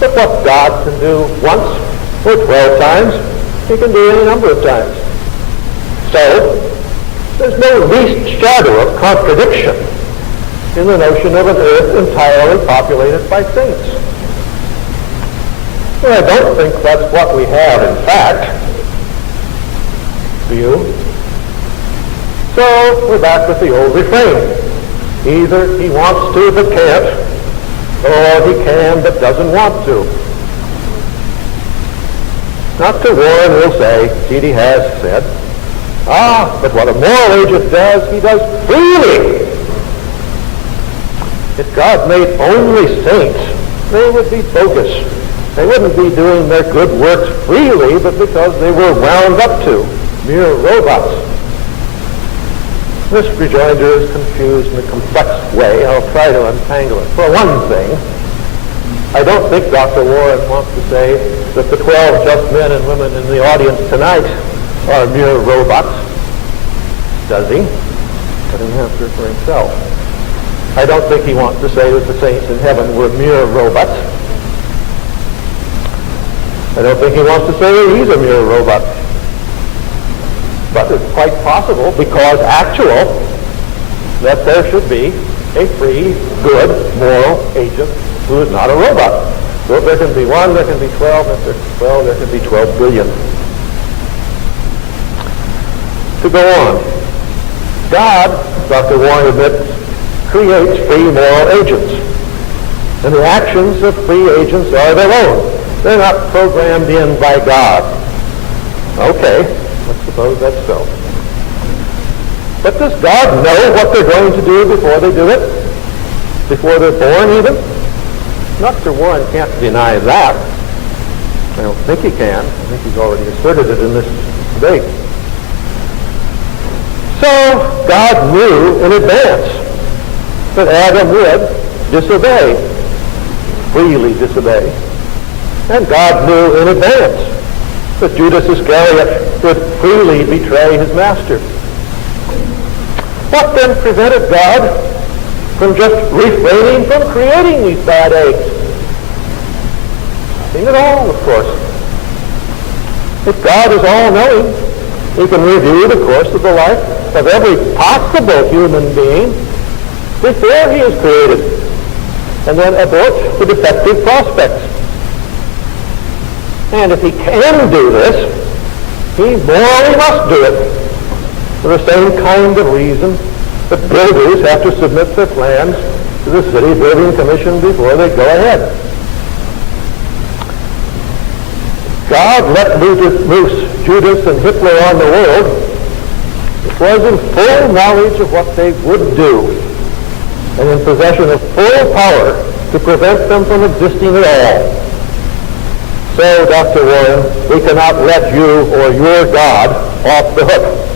But what God can do once or 12 times, he can do any number of times. So, there's no least shadow of contradiction in the notion of an earth entirely populated by saints. Well, I don't think that's what we have in fact. Do you? So, we're back with the old refrain. Either he wants to but can't, or he can but doesn't want to. Dr. Warren will say, T.D. has said, but what a moral agent does, he does freely. If God made only saints, they would be bogus. They wouldn't be doing their good works freely, but because they were wound up to, mere robots. This rejoinder is confused in a complex way. I'll try to untangle it. For one thing, I don't think Dr. Warren wants to say that the 12 just men and women in the audience tonight are mere robots. Does he? Let him answer for himself. I don't think he wants to say that the saints in heaven were mere robots. I don't think he wants to say that he's a mere robot. But it's quite possible, because actual, that there should be a free, good, moral agent who is not a robot. So if there can be one, there can be 12. If there's 12, there can be 12 billion. To go on. God, Dr. Warren admits, creates free moral agents. And the actions of free agents are their own. They're not programmed in by God. Okay, let's suppose that's so. But does God know what they're going to do before they do it? Before they're born even? Dr. Warren can't deny that. I don't think he can. I think he's already asserted it in this debate. So God knew in advance that Adam would disobey, freely disobey. And God knew in advance that Judas Iscariot would freely betray his master. What then prevented God from just refraining from creating these bad eggs? Nothing at all, of course. If God is all-knowing, he can review the course of the life of every possible human being before he is created, and then abort the defective prospects. And if he can do this, he morally must do it, for the same kind of reason that builders have to submit their plans to the City Building Commission before they go ahead. God let loose Judas and Hitler on the world. It was in full knowledge of what they would do, and in possession of full power to prevent them from existing at all. So, Dr. Warren, we cannot let you or your God off the hook.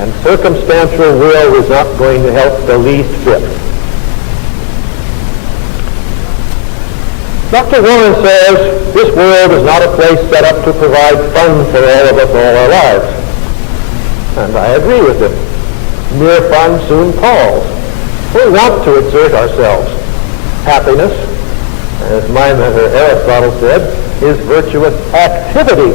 And circumstantial will is not going to help the least bit. Dr. Warren says this world is not a place set up to provide fun for all of us all our lives. And I agree with him. Mere fun soon palls. We want to exert ourselves. Happiness, as my mentor Aristotle said, is virtuous activity.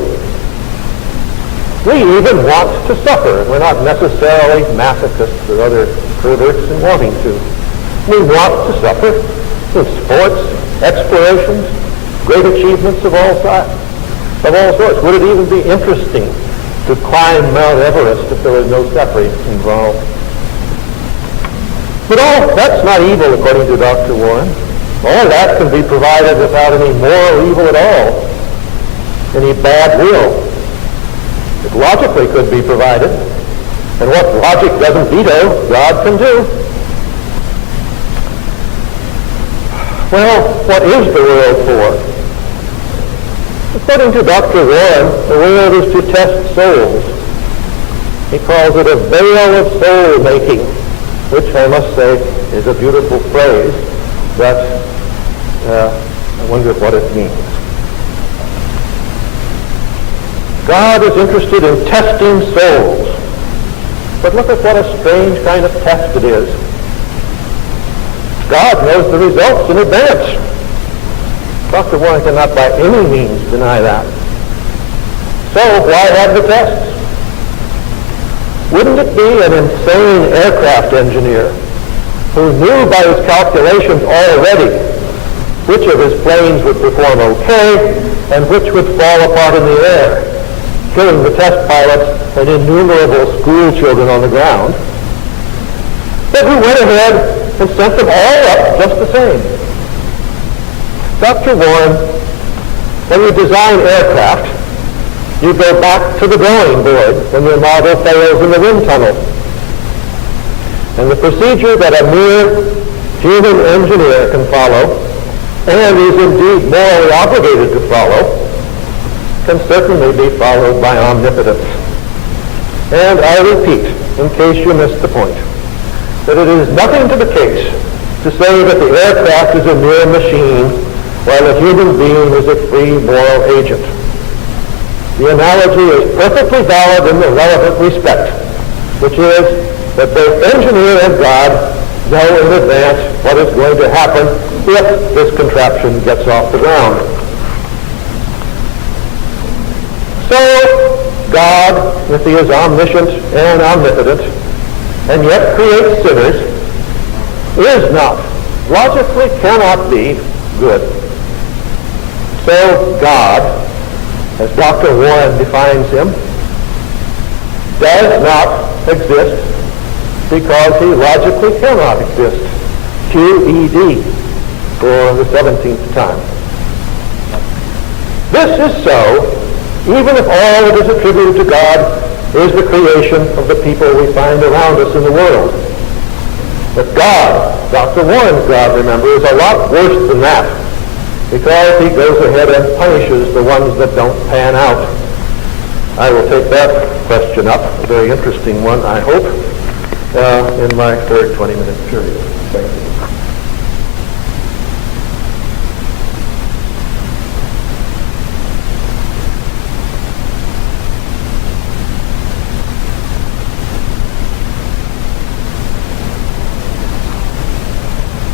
We even want to suffer. We're not necessarily masochists or other perverts in wanting to. We want to suffer in sports, explorations, great achievements of all sorts. Would it even be interesting to climb Mount Everest if there was no suffering involved? But all that's not evil according to Dr. Warren. All that can be provided without any moral evil at all, any bad will. It logically could be provided, and what logic doesn't veto, God can do. Well, what is the world for? According to Dr. Warren, the world is to test souls. He calls it a veil of soul-making, which I must say is a beautiful phrase, but I wonder what it means. God is interested in testing souls. But look at what a strange kind of test it is. God knows the results in advance. Dr. Warren cannot by any means deny that. So why have the tests? Wouldn't it be an insane aircraft engineer who knew by his calculations already which of his planes would perform okay and which would fall apart in the air, killing the test pilots and innumerable school children on the ground, but who went ahead and sent them all up just the same? Dr. Warren, when you design aircraft, you go back to the drawing board when your model fails in the wind tunnel. And the procedure that a mere human engineer can follow, and is indeed morally obligated to follow, can certainly be followed by omnipotence. And I repeat, in case you missed the point, that it is nothing to the case to say that the aircraft is a mere machine while a human being is a free moral agent. The analogy is perfectly valid in the relevant respect, which is that both engineer and God know in advance what is going to happen if this contraption gets off the ground. So, God, if he is omniscient and omnipotent, and yet creates sinners, is not, logically cannot be good. So God, as Dr. Warren defines him, does not exist because he logically cannot exist. QED for the 17th time. This is so even if all that is attributed to God is the creation of the people we find around us in the world. But God, Dr. Warren's God, remember, is a lot worse than that, because he goes ahead and punishes the ones that don't pan out. I will take that question up, a very interesting one, I hope, in my third 20-minute period. Thank you.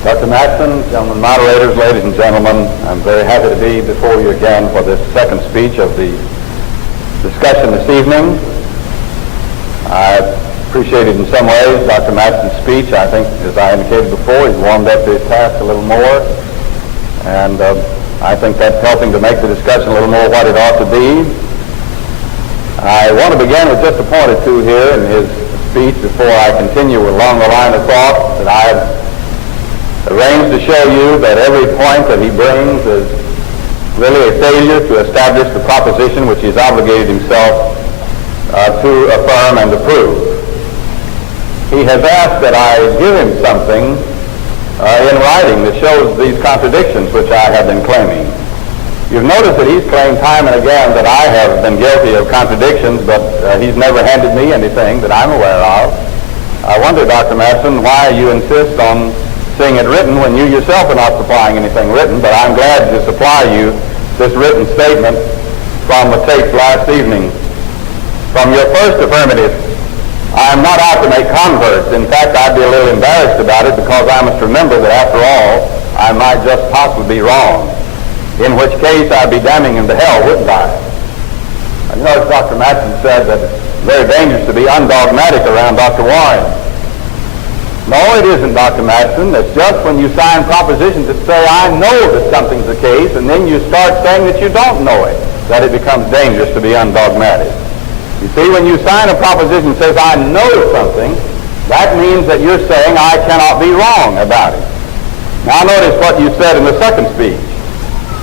Dr. Matson, gentlemen moderators, ladies and gentlemen, I'm very happy to be before you again for this second speech of the discussion this evening. I appreciated in some ways Dr. Matson's speech. I think, as I indicated before, he's warmed up to his task a little more, and I think that's helping to make the discussion a little more what it ought to be. I want to begin with just a point or two here in his speech before I continue along the line of thought that I've arranged to show you that every point that he brings is really a failure to establish the proposition which he's obligated himself to affirm and to prove. He has asked that I give him something in writing that shows these contradictions which I have been claiming. You've noticed that he's claimed time and again that I have been guilty of contradictions, but he's never handed me anything that I'm aware of. I wonder, Dr. Matson, why you insist on seeing it written when you yourself are not supplying anything written, but I'm glad to supply you this written statement from the tape last evening. From your first affirmative, I am not out to make converts. In fact, I'd be a little embarrassed about it because I must remember that after all, I might just possibly be wrong, in which case I'd be damning him to hell, wouldn't I? You notice Dr. Matson said that it's very dangerous to be undogmatic around Dr. Warren. No, it isn't, Dr. Matson. It's just when you sign propositions that say, I know that something's the case, and then you start saying that you don't know it, that it becomes dangerous to be undogmatic. You see, when you sign a proposition that says, I know something, that means that you're saying, I cannot be wrong about it. Now notice what you said in the second speech.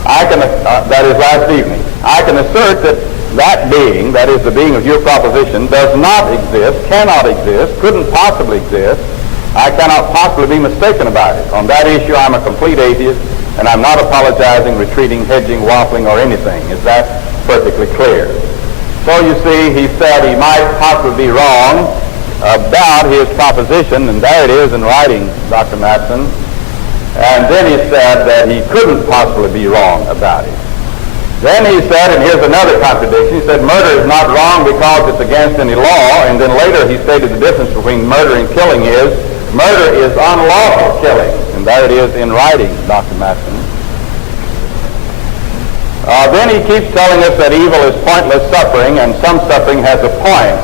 That is last evening. I can assert that that being, that is the being of your proposition, does not exist, cannot exist, couldn't possibly exist. I cannot possibly be mistaken about it. On that issue, I'm a complete atheist, and I'm not apologizing, retreating, hedging, waffling, or anything. Is that perfectly clear? So you see, he said he might possibly be wrong about his proposition, and there it is in writing, Dr. Matson. And then he said that he couldn't possibly be wrong about it. Then he said, and here's another contradiction, he said murder is not wrong because it's against any law, and then later he stated the difference between murder and killing is murder is unlawful killing, and there it is in writing, Dr. Matson. Then he keeps telling us that evil is pointless suffering, and some suffering has a point,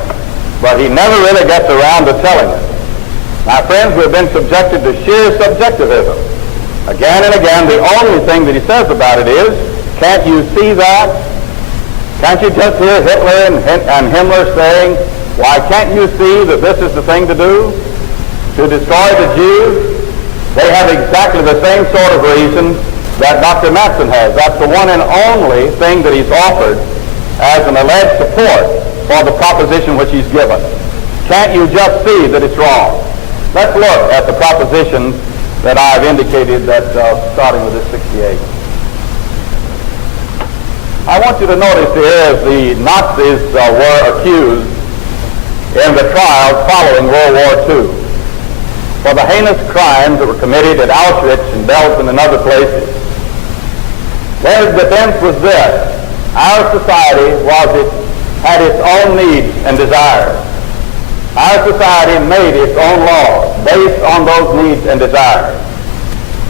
but he never really gets around to telling us. My friends, we've been subjected to sheer subjectivism. Again and again, the only thing that he says about it is, can't you see that? Can't you just hear Hitler and Himmler saying, why can't you see that this is the thing to do? To destroy the Jews? They have exactly the same sort of reason that Dr. Matson has. That's the one and only thing that he's offered as an alleged support for the proposition which he's given. Can't you just see that it's wrong? Let's look at the proposition that I've indicated, that starting with this 68. I want you to notice here, as the Nazis were accused in the trials following World War II for the heinous crimes that were committed at Auschwitz and Belgium and other places, their defense was this: our society had its own needs and desires. Our society made its own laws based on those needs and desires.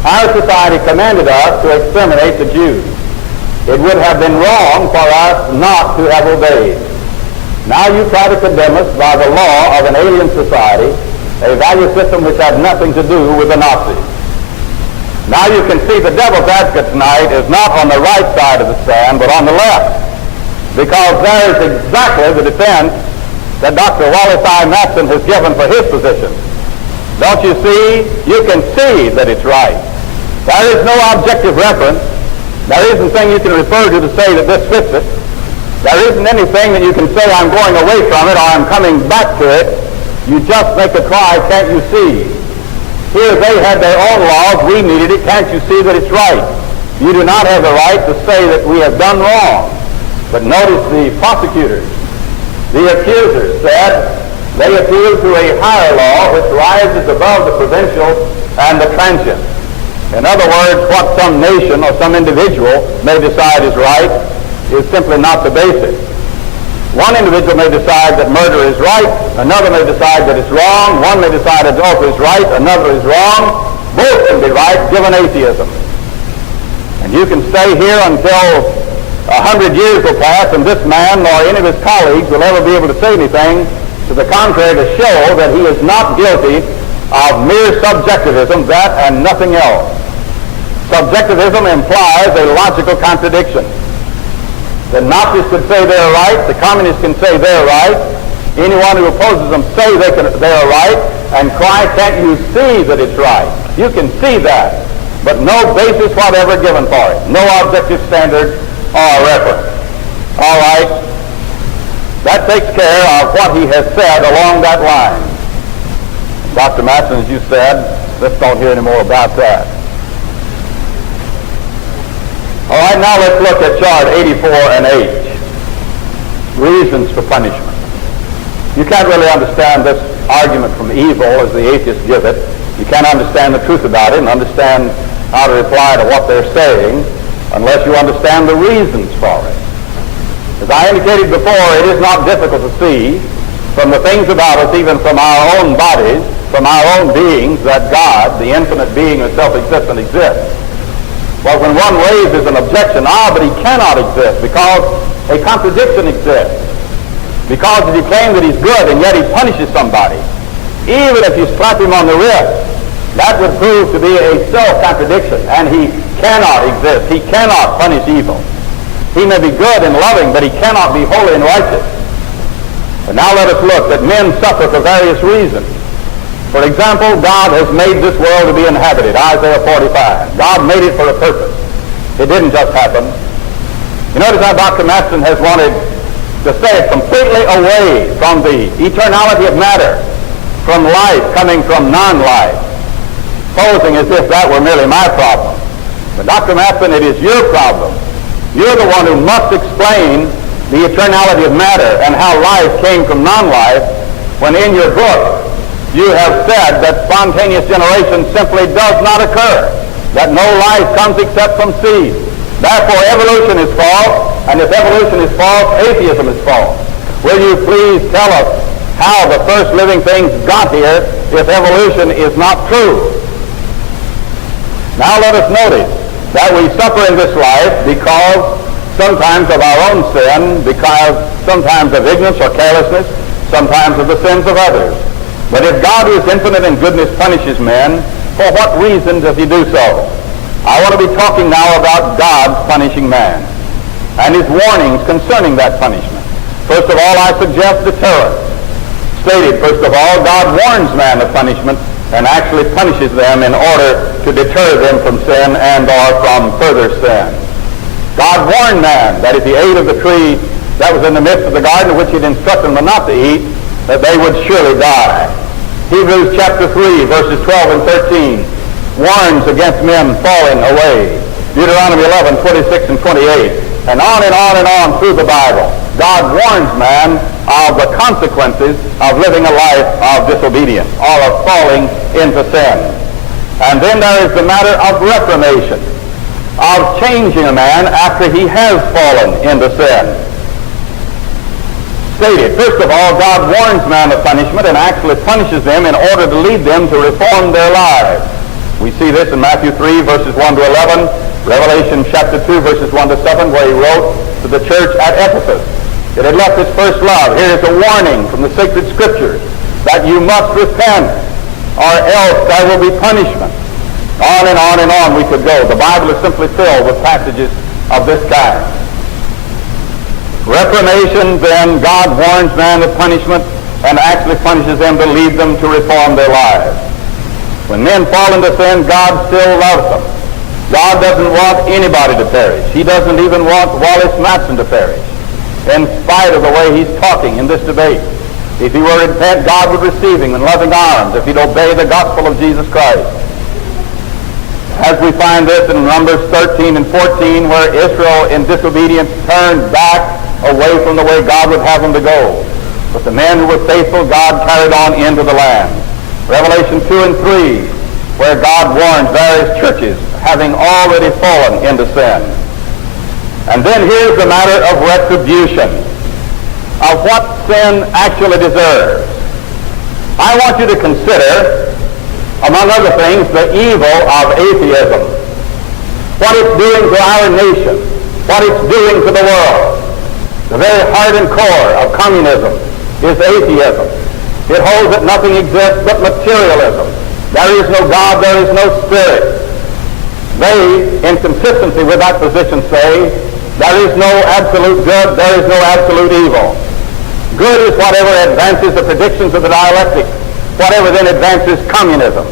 Our society commanded us to exterminate the Jews. It would have been wrong for us not to have obeyed. Now you try to condemn us by the law of an alien society, a value system which had nothing to do with the Nazis. Now you can see the devil's advocate tonight is not on the right side of the stand, but on the left, because there is exactly the defense that Dr. Wallace I. Matson has given for his position. Don't you see? You can see that it's right. There is no objective reference. There isn't anything you can refer to say that this fits it. There isn't anything that you can say, I'm going away from it or I'm coming back to it. You just make a cry, can't you see? Here they had their own laws, we needed it, can't you see that it's right? You do not have the right to say that we have done wrong. But notice the prosecutors, the accusers said they appeal to a higher law which rises above the provincial and the transient. In other words, what some nation or some individual may decide is right is simply not the basis. One individual may decide that murder is right, another may decide that it's wrong, one may decide adultery is right, another is wrong. Both can be right given atheism. And you can stay here until 100 years will pass and this man nor any of his colleagues will ever be able to say anything to the contrary to show that he is not guilty of mere subjectivism, that and nothing else. Subjectivism implies a logical contradiction. The Nazis could say they're right, the communists can say they're right, anyone who opposes them say they're right, and cry, can't you see that it's right? You can see that, but no basis whatever given for it, no objective standard or reference. All right, that takes care of what he has said along that line. Dr. Matson, as you said, let's don't hear any more about that. All right, now let's look at chart 84 and 8, reasons for punishment. You can't really understand this argument from evil as the atheists give it. You can't understand the truth about it and understand how to reply to what they're saying unless you understand the reasons for it. As I indicated before, it is not difficult to see from the things about us, even from our own bodies, from our own beings, that God, the infinite being and self-existent, exists. Well, when one raises an objection, but he cannot exist because a contradiction exists. Because if you claim that he's good and yet he punishes somebody, even if you slap him on the wrist, that would prove to be a self-contradiction, and he cannot exist. He cannot punish evil. He may be good and loving, but he cannot be holy and righteous. And now let us look that men suffer for various reasons. For example, God has made this world to be inhabited, Isaiah 45. God made it for a purpose. It didn't just happen. You notice how Dr. Matson has wanted to stay completely away from the eternality of matter, from life coming from non-life, posing as if that were merely my problem. But Dr. Matson, it is your problem. You're the one who must explain the eternality of matter and how life came from non-life, when in your book you have said that spontaneous generation simply does not occur, that no life comes except from seed. Therefore, evolution is false, and if evolution is false, atheism is false. Will you please tell us how the first living things got here if evolution is not true? Now let us notice that we suffer in this life because sometimes of our own sin, because sometimes of ignorance or carelessness, sometimes of the sins of others. But if God, who is infinite in goodness, punishes men, for what reason does he do so? I want to be talking now about God punishing man and his warnings concerning that punishment. First of all, I suggest deterrence. Stated, first of all, God warns man of punishment and actually punishes them in order to deter them from sin and or from further sin. God warned man that if he ate of the tree that was in the midst of the garden, which he'd instructed them not to eat, that they would surely die. Hebrews chapter 3, verses 12 and 13 warns against men falling away. Deuteronomy 11, 26 and 28, and on and on and on through the Bible. God warns man of the consequences of living a life of disobedience or of falling into sin. And then there is the matter of reformation, of changing a man after he has fallen into sin. Stated, first of all, God warns man of punishment and actually punishes them in order to lead them to reform their lives. We see this in Matthew 3, verses 1 to 11, Revelation chapter 2, verses 1 to 7, where he wrote to the church at Ephesus. It had left its first love. Here is a warning from the sacred scriptures that you must repent or else there will be punishment. On and on and on we could go. The Bible is simply filled with passages of this kind. Reformation, then, God warns man of punishment and actually punishes them to lead them to reform their lives. When men fall into sin, God still loves them. God doesn't want anybody to perish. He doesn't even want Wallace Matson to perish, in spite of the way he's talking in this debate. If he were to repent, God would receive him in loving arms if he'd obey the gospel of Jesus Christ. As we find this in Numbers 13 and 14, where Israel in disobedience turned back away from the way God would have them to go. But the men who were faithful, God carried on into the land. Revelation 2 and 3, where God warns various churches having already fallen into sin. And then here's the matter of retribution, of what sin actually deserves. I want you to consider, among other things, the evil of atheism, what it's doing to our nation, what it's doing to the world. The very heart and core of communism is atheism. It holds that nothing exists but materialism. There is no God, there is no spirit. They, in consistency with that position, say there is no absolute good, there is no absolute evil. Good is whatever advances the predictions of the dialectic, whatever then advances communism.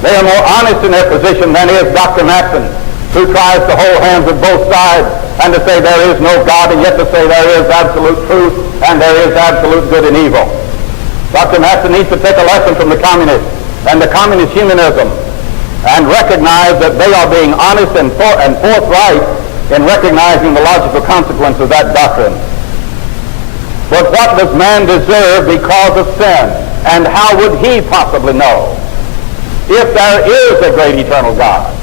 They are more honest in their position than is Dr. Matson, who tries to hold hands with both sides and to say there is no God and yet to say there is absolute truth and there is absolute good and evil. Dr. Matson needs to take a lesson from the communists and the communist humanism and recognize that they are being honest and forthright in recognizing the logical consequence of that doctrine. But what does man deserve because of sin? And how would he possibly know? If there is a great eternal God,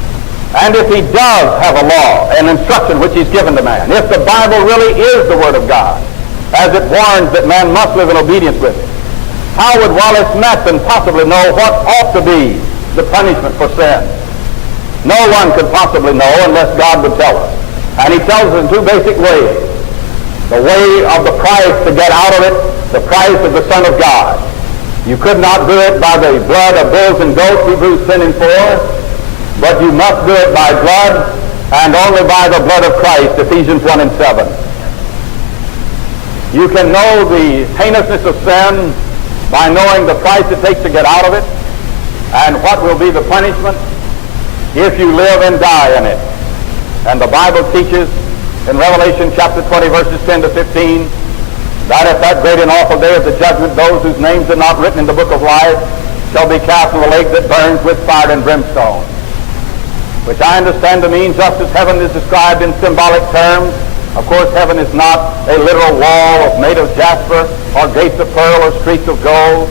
and if he does have a law, an instruction which he's given to man, if the Bible really is the Word of God, as it warns that man must live in obedience with it, how would Wallace Matson possibly know what ought to be the punishment for sin? No one could possibly know unless God would tell us. And he tells us in two basic ways. The way of the price to get out of it, the price of the Son of God. You could not do it by the blood of bulls and goats, Hebrews 10 and 4, but you must do it by blood, and only by the blood of Christ, Ephesians 1 and 7. You can know the heinousness of sin by knowing the price it takes to get out of it, and what will be the punishment if you live and die in it. And the Bible teaches in Revelation chapter 20, verses 10 to 15, that at that great and awful day of the judgment, those whose names are not written in the book of life shall be cast in the lake that burns with fire and brimstone, which I understand to mean, just as heaven is described in symbolic terms. Of course, heaven is not a literal wall made of jasper or gates of pearl or streets of gold.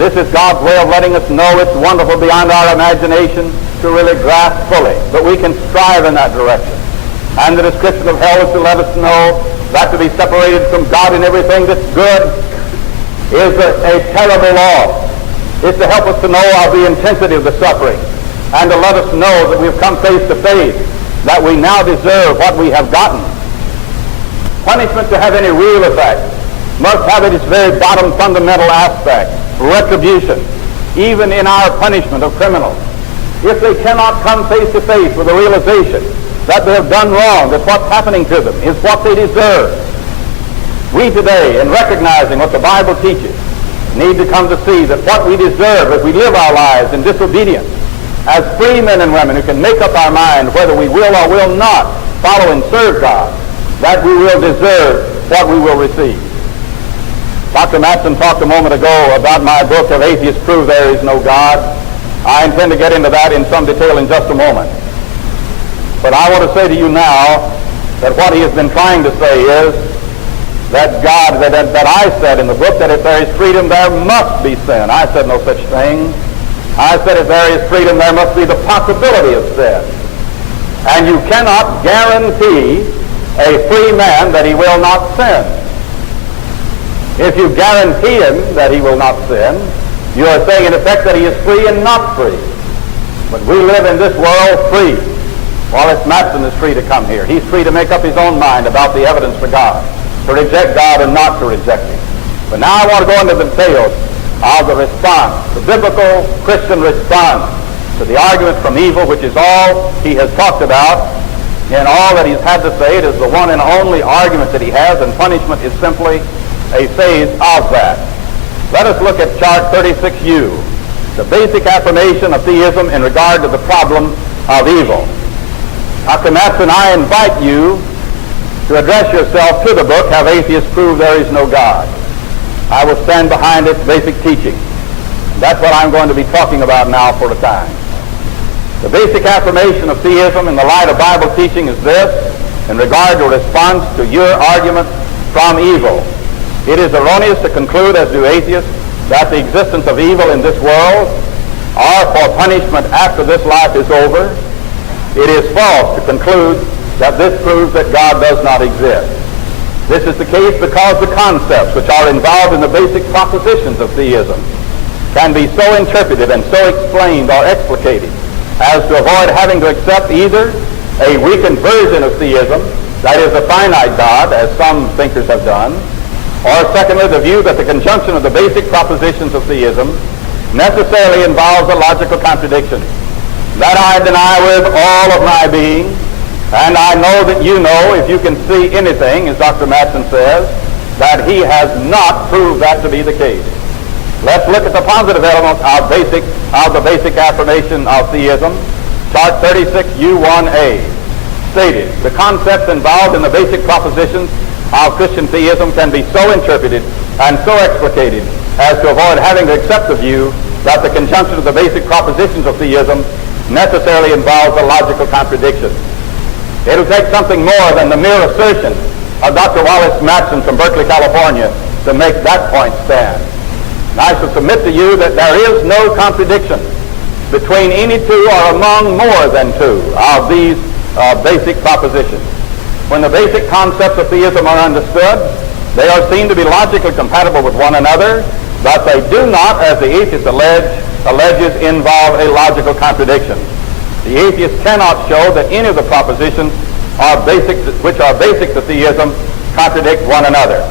This is God's way of letting us know it's wonderful beyond our imagination to really grasp fully. But we can strive in that direction. And the description of hell is to let us know that to be separated from God in everything that's good is a terrible loss. It's to help us to know of the intensity of the suffering and to let us know that we've come face to face, that we now deserve what we have gotten. Punishment, to have any real effect, must have at its very bottom fundamental aspect, retribution, even in our punishment of criminals. If they cannot come face to face with the realization that they have done wrong, that what's happening to them is what they deserve, we today, in recognizing what the Bible teaches, need to come to see that what we deserve as we live our lives in disobedience, as free men and women who can make up our mind whether we will or will not follow and serve God, that we will deserve what we will receive. Dr. Matson talked a moment ago about my book of Atheists Prove There Is No God. I intend to get into that in some detail in just a moment. But I want to say to you now that what he has been trying to say is that God, that I said in the book that if there is freedom, there must be sin. I said no such thing. I said if there is freedom, there must be the possibility of sin. And you cannot guarantee a free man that he will not sin. If you guarantee him that he will not sin, you are saying in effect that he is free and not free. But we live in this world free. Wallace Matson is free to come here. He's free to make up his own mind about the evidence for God, to reject God and not to reject him. But now I want to go into the details of the response, the biblical Christian response to the argument from evil, which is all he has talked about. And all that he's had to say, it is the one and only argument that he has, and punishment is simply a phase of that. Let us look at chart 36U, the basic affirmation of theism in regard to the problem of evil. Dr. Matson, I invite you to address yourself to the book, Have Atheists Prove There Is No God? I will stand behind its basic teaching. That's what I'm going to be talking about now for the time. The basic affirmation of theism in the light of Bible teaching is this, in regard to response to your argument from evil. It is erroneous to conclude, as do atheists, that the existence of evil in this world or for punishment after this life is over. It is false to conclude that this proves that God does not exist. This is the case because the concepts which are involved in the basic propositions of theism can be so interpreted and so explained or explicated as to avoid having to accept either a weakened version of theism, that is a finite God, as some thinkers have done, or secondly, the view that the conjunction of the basic propositions of theism necessarily involves a logical contradiction. That I deny with all of my being, and I know that you know, if you can see anything, as Dr. Matson says, that he has not proved that to be the case. Let's look at the positive element of the basic affirmation of theism. Chart 36U1A. Stated, the concepts involved in the basic propositions of Christian theism can be so interpreted and so explicated as to avoid having to accept the view that the conjunction of the basic propositions of theism necessarily involves a logical contradiction. It will take something more than the mere assertion of Dr. Wallace Matson from Berkeley, California, to make that point stand. And I shall submit to you that there is no contradiction between any two or among more than two of these basic propositions. When the basic concepts of theism are understood, they are seen to be logically compatible with one another, but they do not, as the atheist alleges, involve a logical contradiction. The atheist cannot show that any of the propositions which are basic to theism contradict one another.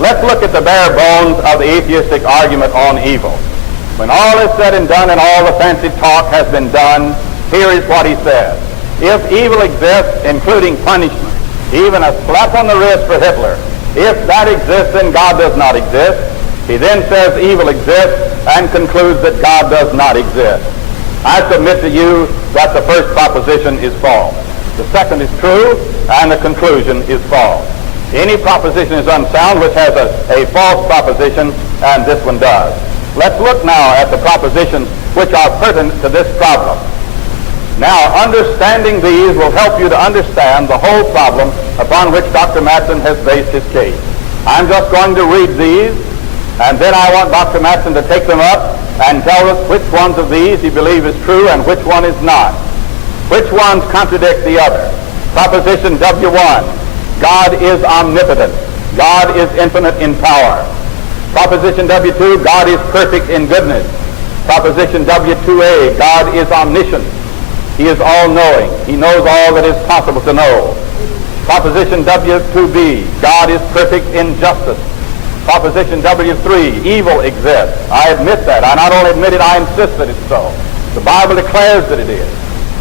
Let's look at the bare bones of the atheistic argument on evil. When all is said and done and all the fancy talk has been done, here is what he says. If evil exists, including punishment, even a slap on the wrist for Hitler, if that exists, then God does not exist. He then says evil exists and concludes that God does not exist. I submit to you that the first proposition is false. The second is true, and the conclusion is false. Any proposition is unsound which has a false proposition, and this one does. Let's look now at the propositions which are pertinent to this problem. Now, understanding these will help you to understand the whole problem upon which Dr. Matson has based his case. I'm just going to read these, and then I want Dr. Matson to take them up and tell us which ones of these he believes is true and which one is not. Which ones contradict the other? Proposition W1, God is omnipotent. God is infinite in power. Proposition W2, God is perfect in goodness. Proposition W2A, God is omniscient. He is all-knowing. He knows all that is possible to know. Proposition W2B, God is perfect in justice. Proposition W3, evil exists. I admit that. I not only admit it, I insist that it's so. The Bible declares that it is.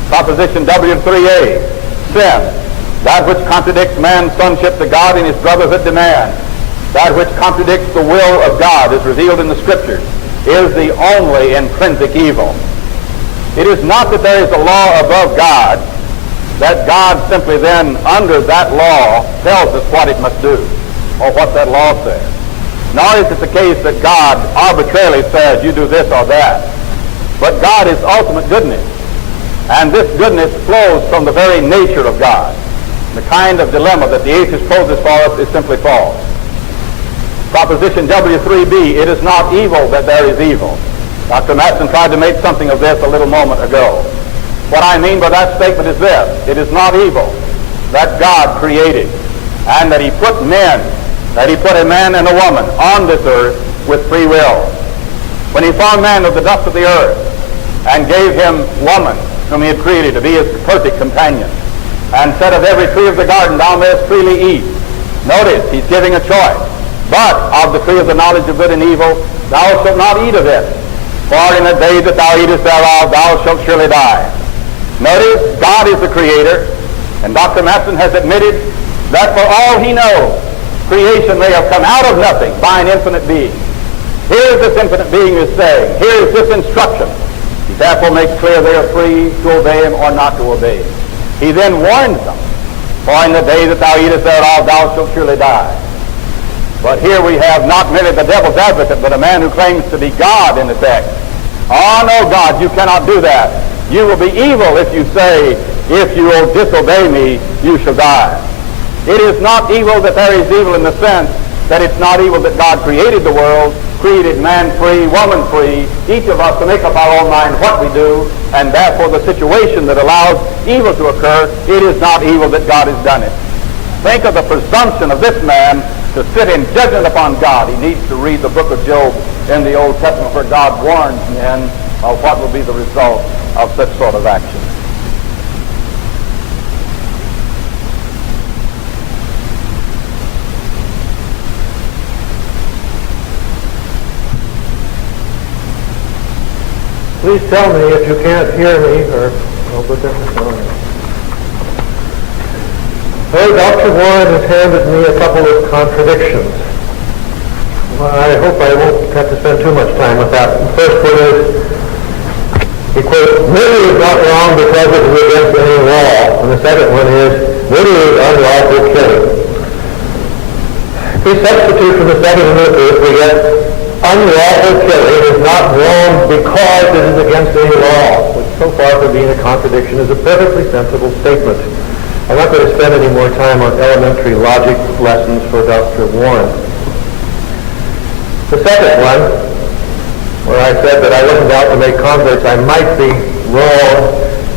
Proposition W3A, sin, that which contradicts man's sonship to God and his brotherhood to man, that which contradicts the will of God as revealed in the Scriptures, is the only intrinsic evil. It is not that there is a law above God, that God simply then, under that law, tells us what it must do, or what that law says. Nor is it the case that God arbitrarily says, you do this or that. But God is ultimate goodness. And this goodness flows from the very nature of God. The kind of dilemma that the atheist poses for us is simply false. Proposition W3B, it is not evil that there is evil. Dr. Matson tried to make something of this a little moment ago. What I mean by that statement is this: it is not evil that God created and that he put a man and a woman on this earth with free will. When he formed man of the dust of the earth and gave him woman whom he had created to be his perfect companion, and said, of every tree of the garden thou mayest freely eat. Notice, he's giving a choice. But of the tree of the knowledge of good and evil thou shalt not eat of it, for in the day that thou eatest thereof thou shalt surely die. Notice, God is the creator, and Dr. Matson has admitted that for all he knows, creation may have come out of nothing by an infinite being. Here is this infinite being is saying, here is this instruction. He therefore makes clear they are free to obey him or not to obey him. He then warns them, for in the day that thou eatest thereof thou shalt surely die. But here we have not merely the devil's advocate, but a man who claims to be God in the text. Oh no, God, you cannot do that. You will be evil if you say, if you will disobey me, you shall die. It is not evil that there is evil in the sense that it's not evil that God created the world, created man free, woman free, each of us to make up our own mind what we do, and therefore the situation that allows evil to occur, it is not evil that God has done it. Think of the presumption of this man to sit in judgment upon God. He needs to read the book of Job in the Old Testament where God warns men of what will be the result of such sort of action. Please tell me if you can't hear me, or I'll put that on. Well, Dr. Warren has handed me a couple of contradictions. Well, I hope I won't have to spend too much time with that. The first one is, he quotes, murder is not wrong because it is against any law. And the second one is, murder is unlawful killing. If we substitute for the second and the first, we get unlawful killing is not wrong because it is against any law, which so far from being a contradiction is a perfectly sensible statement. I'm not going to spend any more time on elementary logic lessons for Dr. Warren. The second one, where I said that I wasn't out to make converts, I might be wrong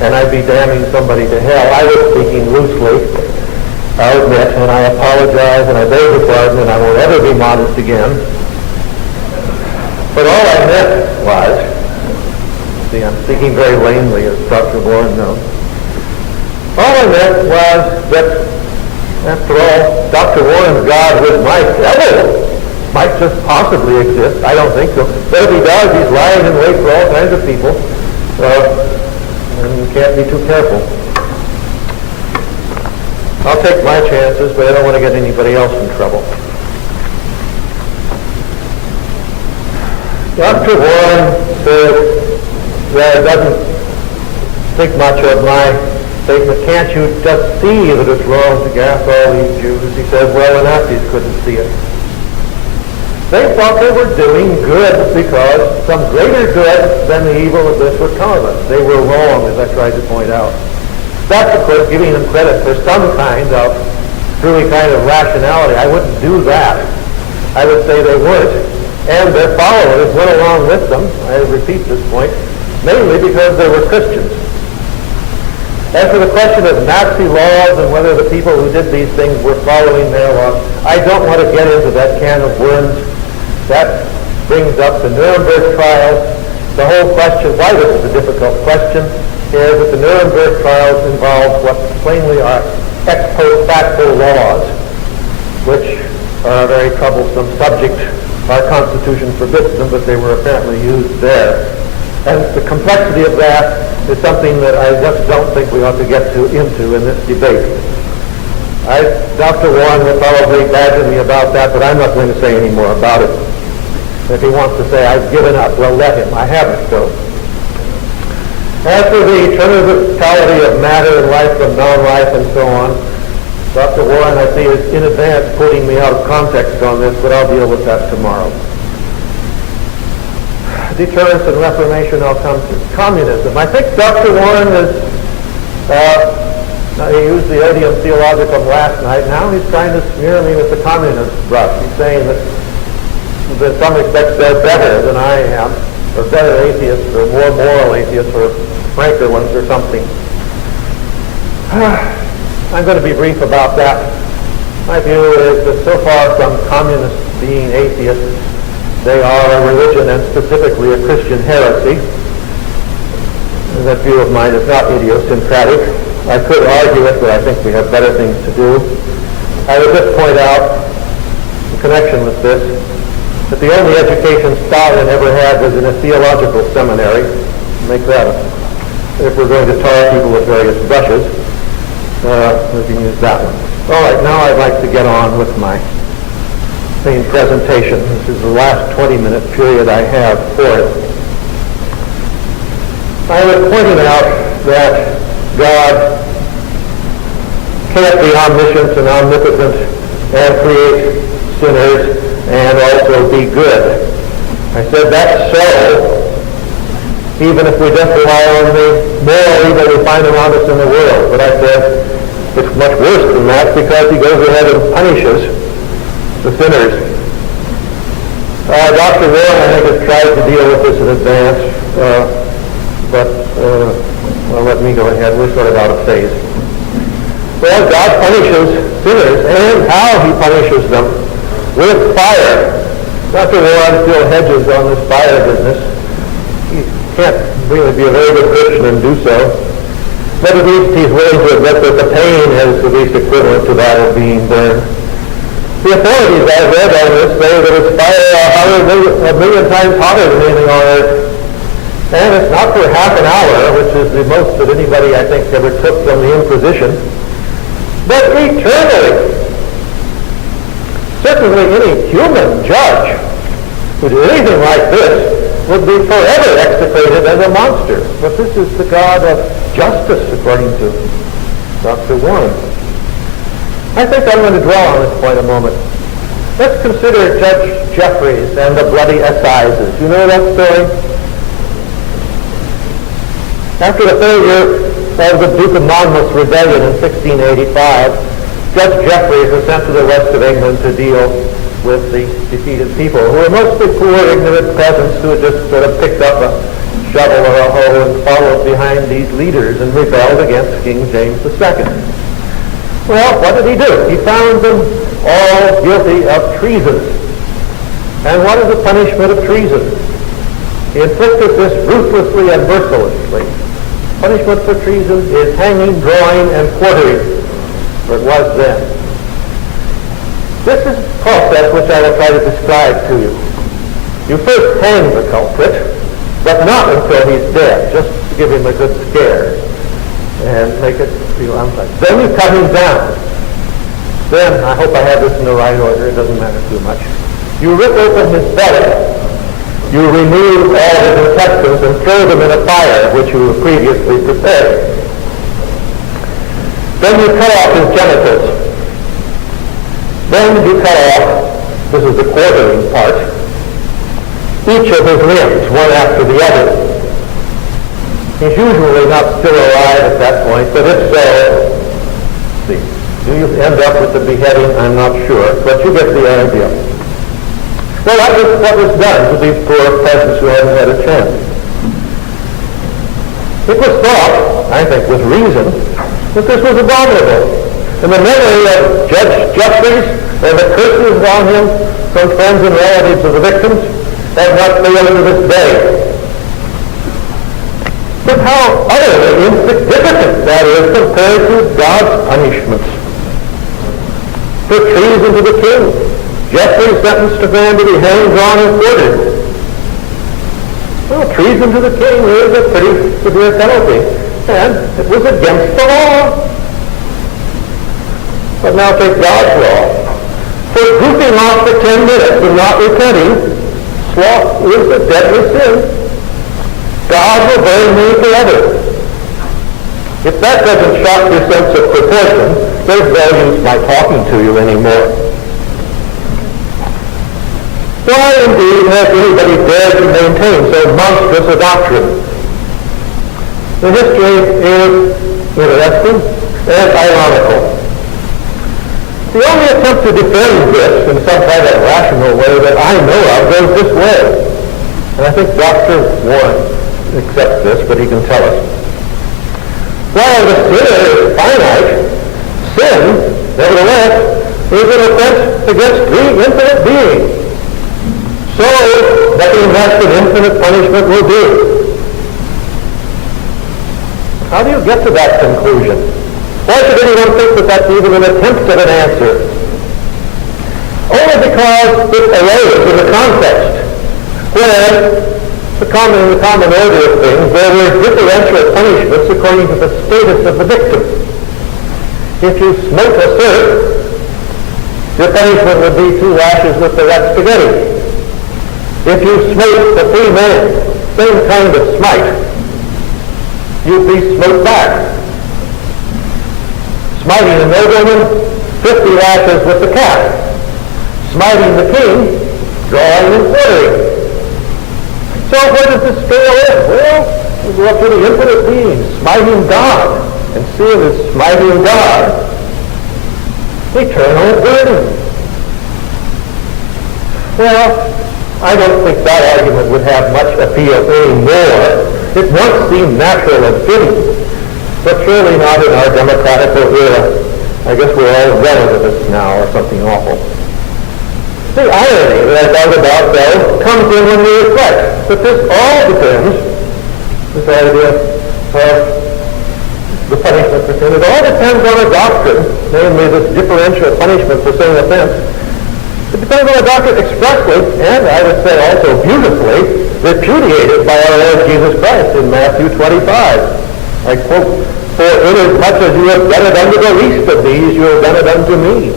and I'd be damning somebody to hell. I was speaking loosely, I admit, and I apologize and I beg your pardon and I won't ever be modest again. But all I meant was See, I'm speaking very lamely, as Dr. Warren knows. All I meant was that, after all, Dr. Warren's God was my devil. Might just possibly exist. I don't think so. But if he does, he's lying in wait for all kinds of people. And you can't be too careful. I'll take my chances, but I don't want to get anybody else in trouble. Dr. Warren says that doesn't think much of my statement. Can't you just see that it's wrong to gas all these Jews? He says, well, the Nazis couldn't see it. They thought they were doing good because some greater good than the evil of this would come of us. They were wrong, as I tried to point out. That's, of course, giving them credit for some kind of truly kind of rationality. I wouldn't do that. I would say they weren't. And their followers went along with them, I repeat this point, mainly because they were Christians. As for the question of Nazi laws and whether the people who did these things were following their laws, I don't want to get into that can of worms. That brings up the Nuremberg trials. The whole question, why this is a difficult question, is that the Nuremberg trials involve what plainly are ex post facto laws, which are a very troublesome subject. Our Constitution forbids them, but they were apparently used there. And the complexity of that is something that I just don't think we ought to get into in this debate. Dr. Warren will probably badger me about that, but I'm not going to say any more about it. If he wants to say, I've given up, well, let him. I haven't, though. As for the eternality of matter and life from non-life and so on, Dr. Warren, I see, is in advance putting me out of context on this, but I'll deal with that tomorrow. Deterrence and reformation, I'll come to. Communism. I think Dr. Warren is, he used the odium theologicum last night. Now he's trying to smear me with the communist brush. He's saying that in some respects they're better than I am, or better atheists, or more moral atheists, or franker ones, or something. I'm going to be brief about that. My view is that so far from communists being atheists, they are a religion and specifically a Christian heresy. And that view of mine is not idiosyncratic. I could argue it, but I think we have better things to do. I would just point out, in connection with this, that the only education Stalin ever had was in a theological seminary. Make that if we're going to tar people with various brushes. We can use that one. All right, now I'd like to get on with my main presentation. This is the last 20-minute period I have for it. I was pointing out that God can't be omniscient and omnipotent and create sinners and also be good. I said that's so, even if we just rely on the moral evil we find around us in the world. But I said it's much worse than that because he goes ahead and punishes the sinners. Dr. Warren, I think, has tried to deal with this in advance, well, let me go ahead. We're sort of out of phase. Well, God punishes sinners, and how he punishes them with fire. Dr. Warren still hedges on this fire business. He can't really be a very good Christian and do so. But at least he's willing to admit that the pain is at least equivalent to that of being burned. The authorities I've read on this say that it's fire a million times hotter than anything on earth. And it's not for half an hour, which is the most that anybody, I think, ever took from the Inquisition, but eternally. Certainly any human judge who did anything like this would be forever execrated as a monster. But this is the God of justice, according to Dr. Warren. I think I'm going to dwell on this point a moment. Let's consider Judge Jeffreys and the bloody assizes. You know that story? After the failure of the Duke of Monmouth's rebellion in 1685, Judge Jeffreys was sent to the west of England to deal with the defeated people, who were mostly poor, ignorant peasants who had just sort of picked up a shovel or a hoe and followed behind these leaders and rebelled against King James II. Well, what did he do? He found them all guilty of treason. And what is the punishment of treason? He inflicted this ruthlessly and mercilessly. Punishment for treason is hanging, drawing, and quartering, or it was then. This is a process which I will try to describe to you. You first hang the culprit, but not until he's dead, just to give him a good scare and make it feel unpleasant. Then you cut him down. Then, I hope I have this in the right order, it doesn't matter too much. You rip open his belly. You remove all his intestines and throw them in a fire which you have previously prepared. Then you cut off his genitals. Then you cut off, this is the quartering part, each of his limbs, one after the other. He's usually not still alive at that point, but if so, see, do you end up with the beheading? I'm not sure, but you get the idea. Well, that was what was done to these poor peasants who hadn't had a chance. It was thought, I think with reason, that this was abominable. And the memory of Judge Jeffries and the curses on him from friends and relatives of the victims have not failed to this day. But how utterly insignificant that is compared to God's punishments. For treason to the king, Jeffrey sentenced a man to be hanged, drawn, and quartered. Well, treason to the king is a pretty severe penalty, and it was against the law. But now take God's law. For goofing off for 10 minutes and not repenting, sloth is a deadly sin. God will burn me forever. If that doesn't shock your sense of proportion, there's no use my talking to you anymore. Why, indeed, has anybody dared to maintain so monstrous a doctrine? The history is interesting and ironical. The only attempt to defend this in some kind of rational way that I know of goes this way. And I think Dr. Warren accepts this, but he can tell us. While the sinner is finite, sin, nevertheless, is an offense against the infinite being. So, nothing less than infinite punishment will do. How do you get to that conclusion? Why should anyone think that that's even an attempt at an answer? Only because it arose in the context where, in the common order of things, there were differential punishments according to the status of the victim. If you smote a serf, your punishment would be 2 lashes with the red spaghetti. If you smote the free man, same kind of smite, you'd be smote back. Smiting a nobleman, 50 lashes with the cap. Smiting the king, drawing and quartering. So where does the scale end? Well, we go up to the infinite being, smiting God, and seeing as smiting God, eternal burden. Well, I don't think that argument would have much appeal anymore. It once seemed natural and fitting, but surely not in our democratical era. I guess we're all relativists now or something awful. The irony that I thought about, though, comes in when we reflect that this all depends, this idea of the punishment for sin, it all depends on a doctrine, namely this differential punishment for sin offense. It depends on a doctrine expressly, and I would say also beautifully, repudiated by our Lord Jesus Christ in Matthew 25. I quote, "For inasmuch as you have done it unto the least of these, you have done it unto me."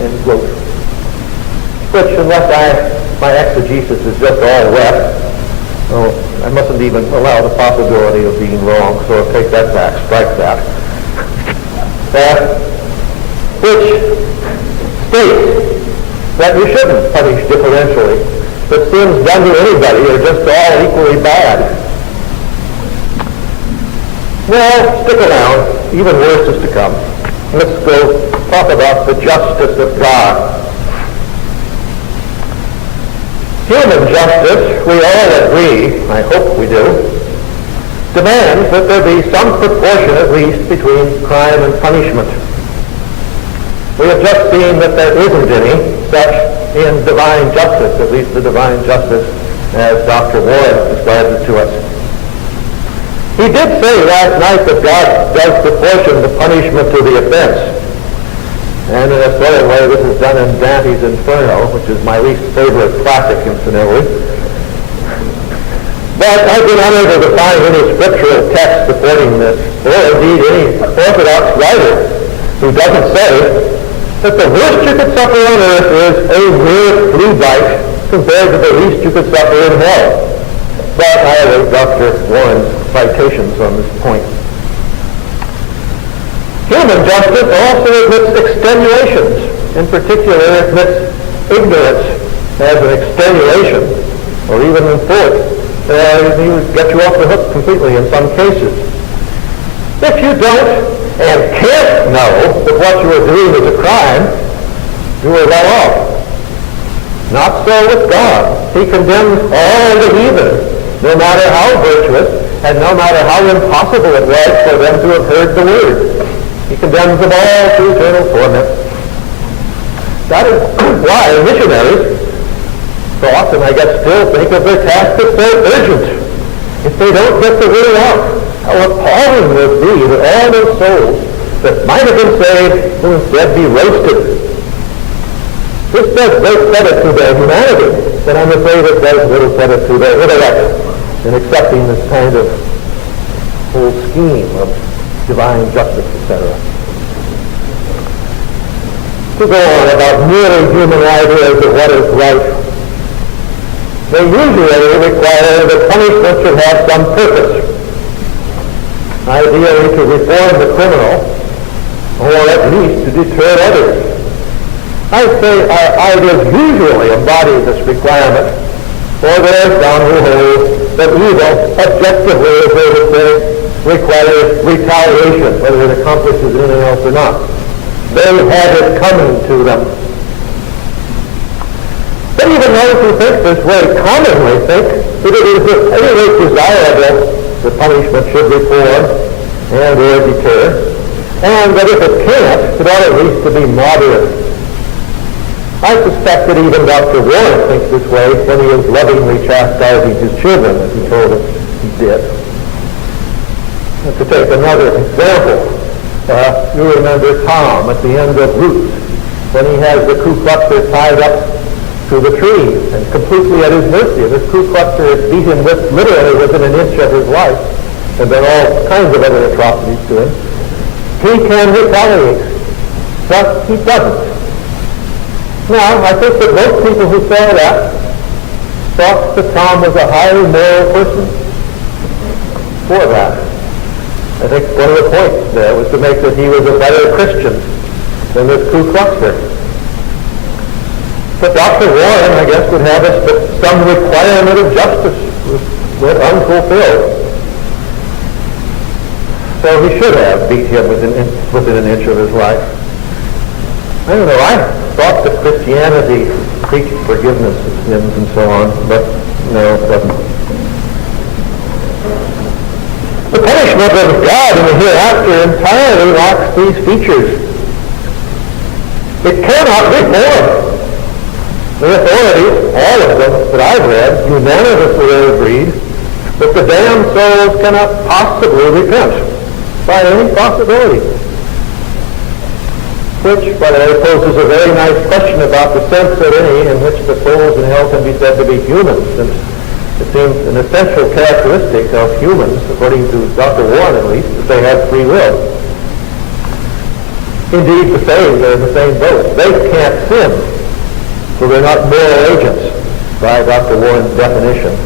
End quote. Which, unless my exegesis is just all left, I mustn't even allow the possibility of being wrong, so I'll take that back, strike that. Which states that you shouldn't punish differentially, that sins done to anybody are just all equally bad. Well, stick around. Even worse is to come. Let's go talk about the justice of God. Human justice, we all agree, I hope we do, demands that there be some proportion at least between crime and punishment. We have just seen that there isn't any such in divine justice, at least the divine justice as Dr. Warren describes it to us. He did say last night that God does proportion the punishment to the offense. And in a sort of way, this is done in Dante's Inferno, which is my least favorite classic, incidentally. But I've been unable to find any scriptural text supporting this, or indeed any Orthodox writer who doesn't say that the worst you could suffer on earth is a mere flea bite compared to the least you could suffer in hell. But I await Dr. Warren's citations on this point. Human justice also admits extenuations. In particular, it admits ignorance as an extenuation, or even in full. He would get you off the hook completely in some cases. If you don't and can't know that what you are doing is a crime, you are well off. Not so with God. He condemns all the heathen, no matter how virtuous and no matter how impossible it was for them to have heard the word. He condemns them all to eternal torment. That is why missionaries, so often I guess still think of their task as so urgent. If they don't get the word out, how appalling it would be that all those souls that might have been saved will instead be roasted. This does great credit to their humanity, but I'm afraid it does little credit to their intellect in accepting this kind of whole scheme of divine justice, etc. To go on about merely human ideas of what is right, they usually require that punishment should have some purpose, ideally to reform the criminal, or at least to deter others. I say our ideas usually embody this requirement, for there are some who hold that evil, objectively, as they would say, requires retaliation, whether it accomplishes anything else or not. They have it coming to them. But even those who think this way commonly think that it is at any rate desirable that punishment should reform and or deter, and that if it can't, it ought at least to be moderate. I suspect that even Dr. Warren thinks this way when he is lovingly chastising his children, as he told us he did. And to take another example, you remember Tom at the end of Ruth, when he has the Ku Kluxer tied up to the tree and completely at his mercy. This Ku Kluxer has beat him literally within an inch of his life and done all kinds of other atrocities to him. He can retaliate, but he doesn't. Now, I think that most people who saw that thought that Tom was a highly moral person for that. I think one of the points there was to make that he was a better Christian than this Ku Kluxer. But Dr. Warren, I guess, would have us that some requirement of justice was unfulfilled. So he should have beat him within an inch of his life. I don't know, I thought that Christianity preached forgiveness of sins and so on, but no, it doesn't. The punishment of God in the hereafter entirely lacks these features. It cannot reform. The authorities, all of them that I've read, unanimously agreed that the damned souls cannot possibly repent by any possibility. Which, by the way, poses a very nice question about the sense of any in which the souls in hell can be said to be human, since it seems an essential characteristic of humans, according to Dr. Warren at least, that they have free will. Indeed, they're in the same boat. They can't sin, so they're not moral agents by Dr. Warren's definition.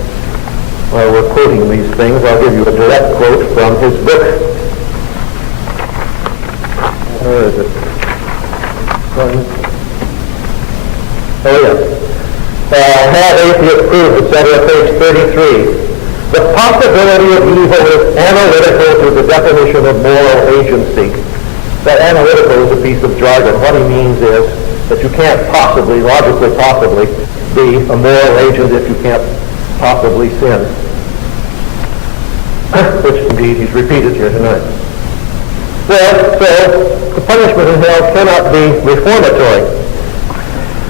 While we're quoting these things, I'll give you a direct quote from his book. Where is it? Oh, yes. Have atheists proved, etc., page 33. The possibility of evil is analytical to the definition of moral agency. That analytical is a piece of jargon. What he means is that you can't possibly, logically possibly, be a moral agent if you can't possibly sin. Which, indeed, he's repeated here tonight. Well, so the punishment in hell cannot be reformatory.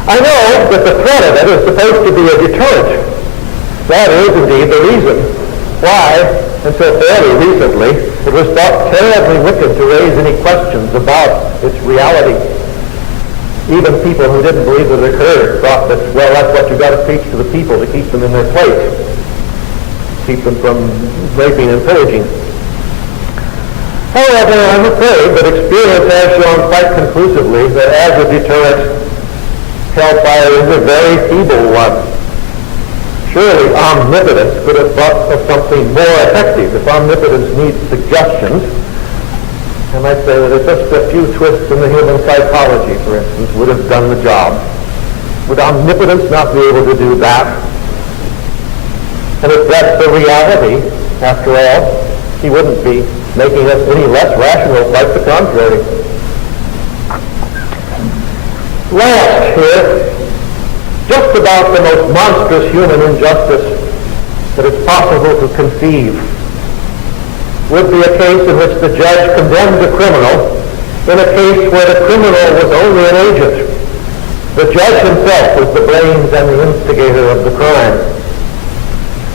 I know that the threat of it is supposed to be a deterrent. That is indeed the reason why, until fairly recently, it was thought terribly wicked to raise any questions about its reality. Even people who didn't believe it occurred thought that, well, that's what you've got to preach to the people to keep them in their place, keep them from raping and pillaging. However, I'm afraid that experience has shown quite conclusively that as a deterrent, hellfire is a very feeble one. Surely omnipotence could have thought of something more effective. If omnipotence needs suggestions, I might say that just a few twists in the human psychology, for instance, would have done the job. Would omnipotence not be able to do that? And if that's the reality, after all, he wouldn't be making us any less rational, quite the contrary. Last here, just about the most monstrous human injustice that it's possible to conceive would be a case in which the judge condemned a criminal in a case where the criminal was only an agent. The judge himself was the brains and the instigator of the crime.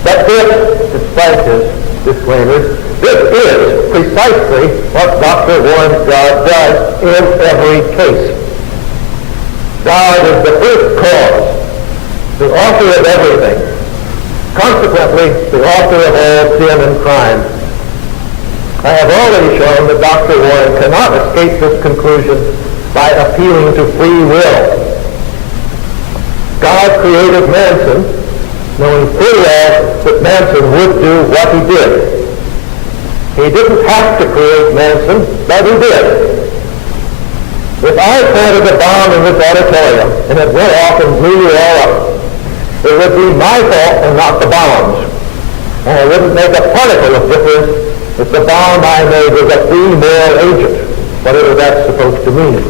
But this, despite his disclaimers, this is precisely what Dr. Warren's God does in every case. God is the first cause, the author of everything, consequently the author of all sin and crime. I have already shown that Dr. Warren cannot escape this conclusion by appealing to free will. God created Matson, knowing full well that Matson would do what he did. He didn't have to create Matson, but he did. If I planted a bomb in this auditorium and it went off and blew you all up, it would be my fault and not the bomb's. And it wouldn't make a particle of difference if the bomb I made was a free moral agent, whatever that's supposed to mean.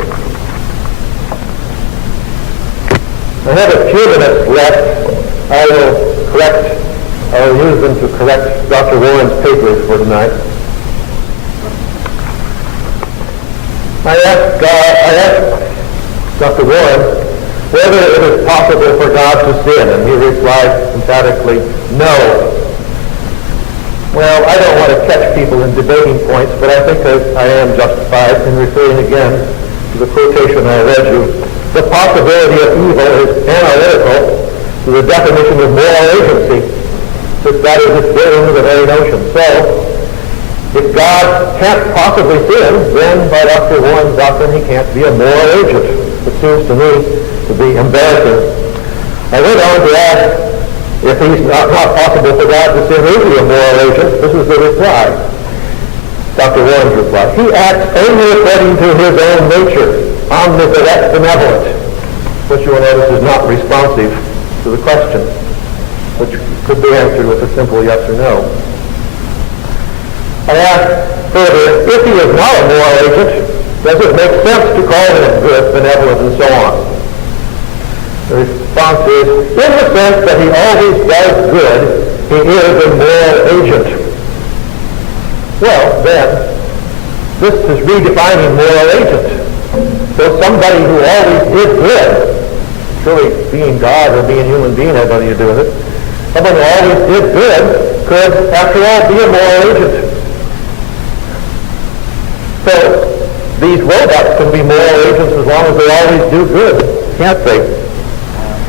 I have a few minutes left. I will use them to correct Dr. Warren's papers for tonight. I asked Dr. Warren whether it is possible for God to sin, and he replied emphatically, no. Well, I don't want to catch people in debating points, but I think I am justified in referring again to the quotation I read you. The possibility of evil is analytical to the definition of moral agency, since that is its into the very notion. So, if God can't possibly sin, then by Dr. Warren's doctrine he can't be a moral agent. It seems to me to be embarrassing. I went on to ask if he's not possible for God to sin, is he a moral agent? This is the reply. Dr. Warren's reply. He acts only according to his own nature, omnipotent, benevolent, which you will notice is not responsive to the question, which could be answered with a simple yes or no. I asked further, if he is not a moral agent, does it make sense to call him good, benevolent, and so on? The response is, in the sense that he always does good, he is a moral agent. Well, then, this is redefining moral agent. So somebody who always did good, surely being God or being a human being has nothing to do with it, someone who always did good could, after all, be a moral agent. So, these robots can be moral agents as long as they always do good, can't they?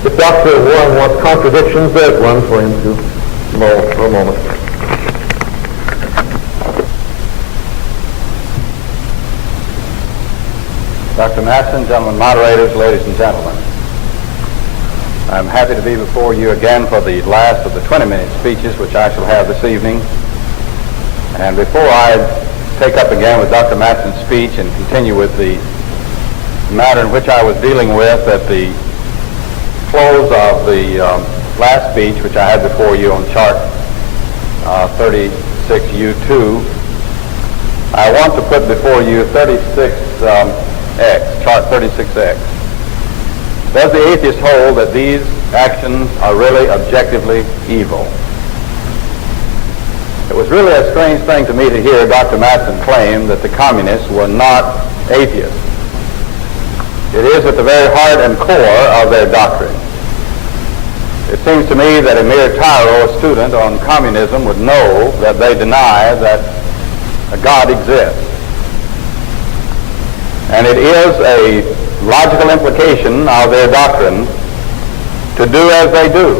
If Dr. Warren wants contradictions, there's one for him to mull for a moment. Dr. Matson, gentlemen moderators, ladies and gentlemen, I'm happy to be before you again for the last of the 20-minute speeches which I shall have this evening. And before I take up again with Dr. Matson's speech and continue with the matter in which I was dealing with at the close of the last speech, which I had before you on chart 36U2, I want to put before you 36X, chart 36X. Does the atheist hold that these actions are really objectively evil? It was really a strange thing to me to hear Dr. Matson claim that the communists were not atheists. It is at the very heart and core of their doctrine. It seems to me that a mere tyro, a student on communism, would know that they deny that a God exists. And it is a logical implication of their doctrine to do as they do.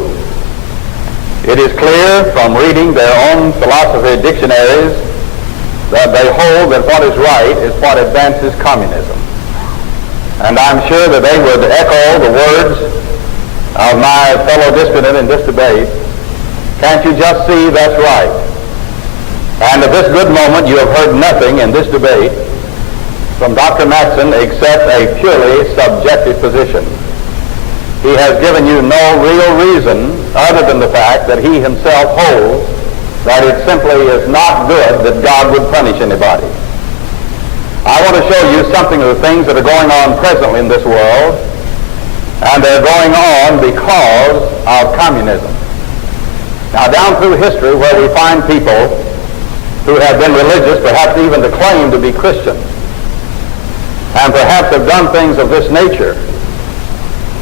It is clear from reading their own philosophy dictionaries that they hold that what is right is what advances communism. And I'm sure that they would echo the words of my fellow disputant in this debate, can't you just see that's right? And at this good moment you have heard nothing in this debate from Dr. Matson except a purely subjective position. He has given you no real reason other than the fact that he himself holds that it simply is not good that God would punish anybody. I want to show you something of the things that are going on presently in this world, and they're going on because of communism. Now, down through history where we find people who have been religious, perhaps even to claim to be Christians, and perhaps have done things of this nature,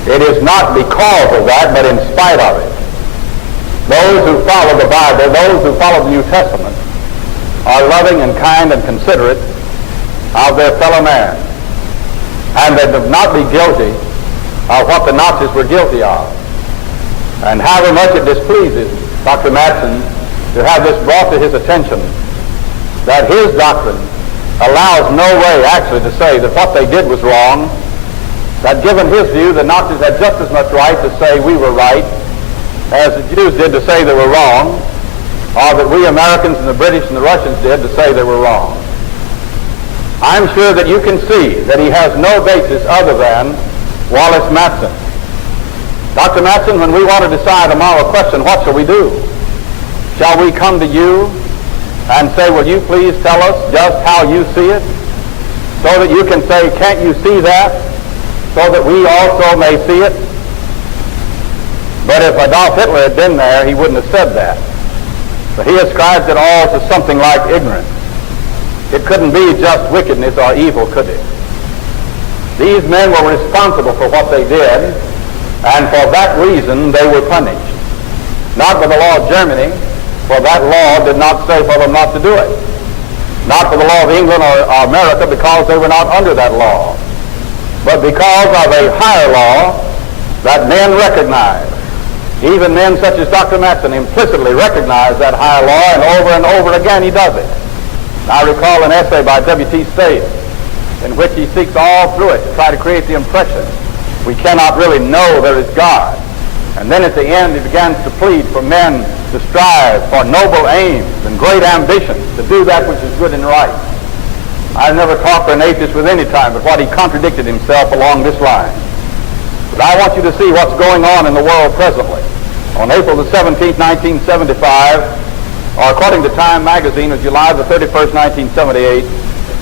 it is not because of that, but in spite of it. Those who follow the Bible, those who follow the New Testament, are loving and kind and considerate of their fellow man. And they do not be guilty of what the Nazis were guilty of. And however much it displeases Dr. Matson to have this brought to his attention, that his doctrine allows no way actually to say that what they did was wrong, that given his view, the Nazis had just as much right to say we were right as the Jews did to say they were wrong, or that we Americans and the British and the Russians did to say they were wrong. I'm sure that you can see that he has no basis other than Wallace Matson. Dr. Matson, when we want to decide a moral question, what shall we do? Shall we come to you and say, will you please tell us just how you see it? So that you can say, can't you see that? So that we also may see it? But if Adolf Hitler had been there, he wouldn't have said that. But he ascribes it all to something like ignorance. It couldn't be just wickedness or evil, could it? These men were responsible for what they did, and for that reason they were punished. Not by the law of Germany, for that law did not say for them not to do it. Not for the law of England or America, because they were not under that law. But because of a higher law that men recognize. Even men such as Dr. Matson implicitly recognize that higher law, and over again he does it. I recall an essay by W.T. Stave in which he seeks all through it to try to create the impression we cannot really know there is God. And then at the end he begins to plead for men to strive for noble aims and great ambitions to do that which is good and right. I've never talked to an atheist with any time but what he contradicted himself along this line. But I want you to see what's going on in the world presently. On April the 17th, 1975, or according to Time magazine of July the 31st, 1978,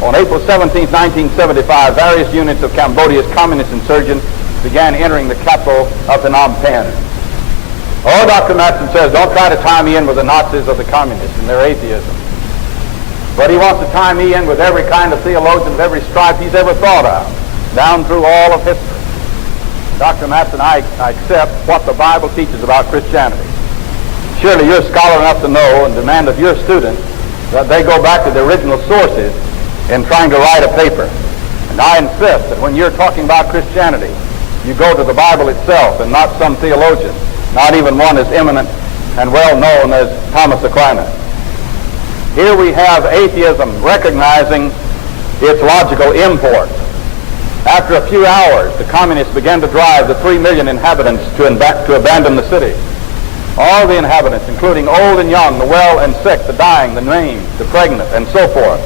on April 17th, 1975, various units of Cambodia's communist insurgents began entering the capital of Phnom Penh. Oh, Dr. Matson says, don't try to tie me in with the Nazis or the communists and their atheism. But he wants to tie me in with every kind of theologian of every stripe he's ever thought of, down through all of history. Dr. Matson, I accept what the Bible teaches about Christianity. Surely you're scholar enough to know and demand of your students that they go back to the original sources in trying to write a paper. And I insist that when you're talking about Christianity, you go to the Bible itself and not some theologian, not even one as eminent and well known as Thomas Aquinas. Here we have atheism recognizing its logical import. After a few hours, the communists began to drive the 3 million inhabitants to abandon the city. All the inhabitants, including old and young, the well and sick, the dying, the maimed, the pregnant, and so forth,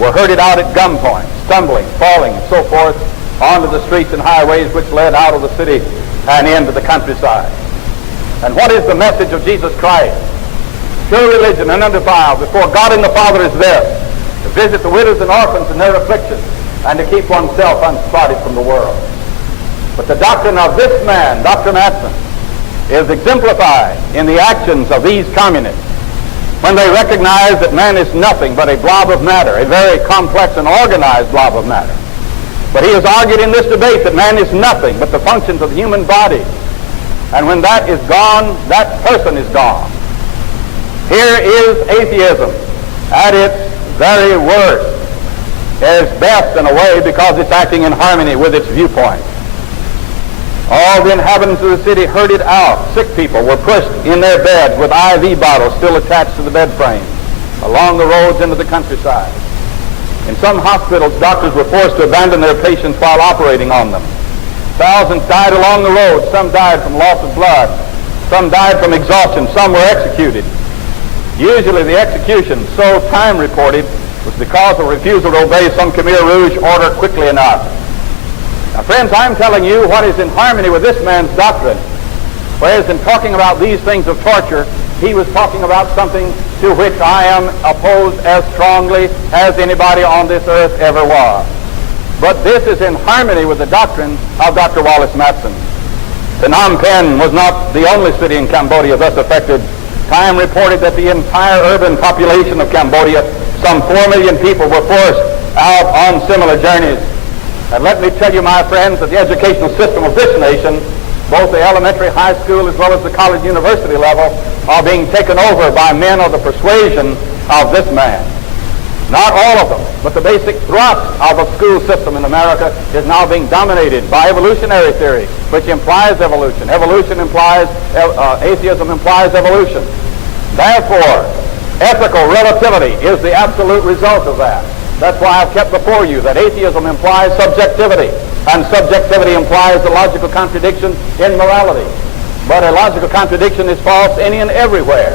were herded out at gunpoint, stumbling, falling, and so forth, onto the streets and highways which led out of the city and into the countryside. And what is the message of Jesus Christ? Pure religion and undefiled before God and the Father is this: to visit the widows and orphans in their affliction, and to keep oneself unspotted from the world. But the doctrine of this man, Dr. Matson, is exemplified in the actions of these communists when they recognize that man is nothing but a blob of matter, a very complex and organized blob of matter. But he has argued in this debate that man is nothing but the functions of the human body, And when that is gone, that person is gone. Here is atheism at its very worst, at its best in a way, because it's acting in harmony with its viewpoint. All the inhabitants of the city herded out. Sick people were pushed in their beds with IV bottles still attached to the bed frames along the roads into the countryside. In some hospitals, doctors were forced to abandon their patients while operating on them. Thousands died along the road. Some died from loss of blood. Some died from exhaustion. Some were executed. Usually the execution, so time reported, was because of refusal to obey some Khmer Rouge order quickly enough. Now, friends, I'm telling you what is in harmony with this man's doctrine. Whereas in talking about these things of torture, he was talking about something to which I am opposed as strongly as anybody on this earth ever was. But this is in harmony with the doctrine of Dr. Wallace Matson. Phnom Penh was not the only city in Cambodia thus affected. Time reported that the entire urban population of Cambodia, some 4 million people, were forced out on similar journeys. And let me tell you, my friends, that the educational system of this nation, both the elementary, high school, as well as the college university level, are being taken over by men of the persuasion of this man. Not all of them, but the basic thrust of the school system in America is now being dominated by evolutionary theory, which implies evolution. Atheism implies evolution. Therefore, ethical relativity is the absolute result of that. That's why I've kept before you that atheism implies subjectivity, and subjectivity implies the logical contradiction in morality. But a logical contradiction is false any and everywhere.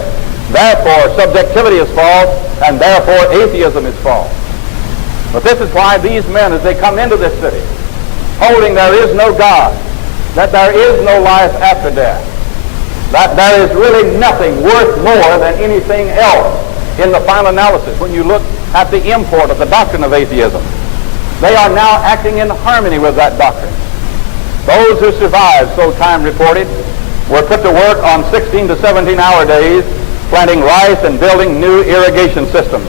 Therefore, subjectivity is false, and therefore atheism is false. But this is why these men, as they come into this city, holding there is no God, that there is no life after death, that there is really nothing worth more than anything else in the final analysis when you look at the import of the doctrine of atheism, they are now acting in harmony with that doctrine. Those who survived, so time reported, were put to work on 16 to 17-hour days planting rice and building new irrigation systems.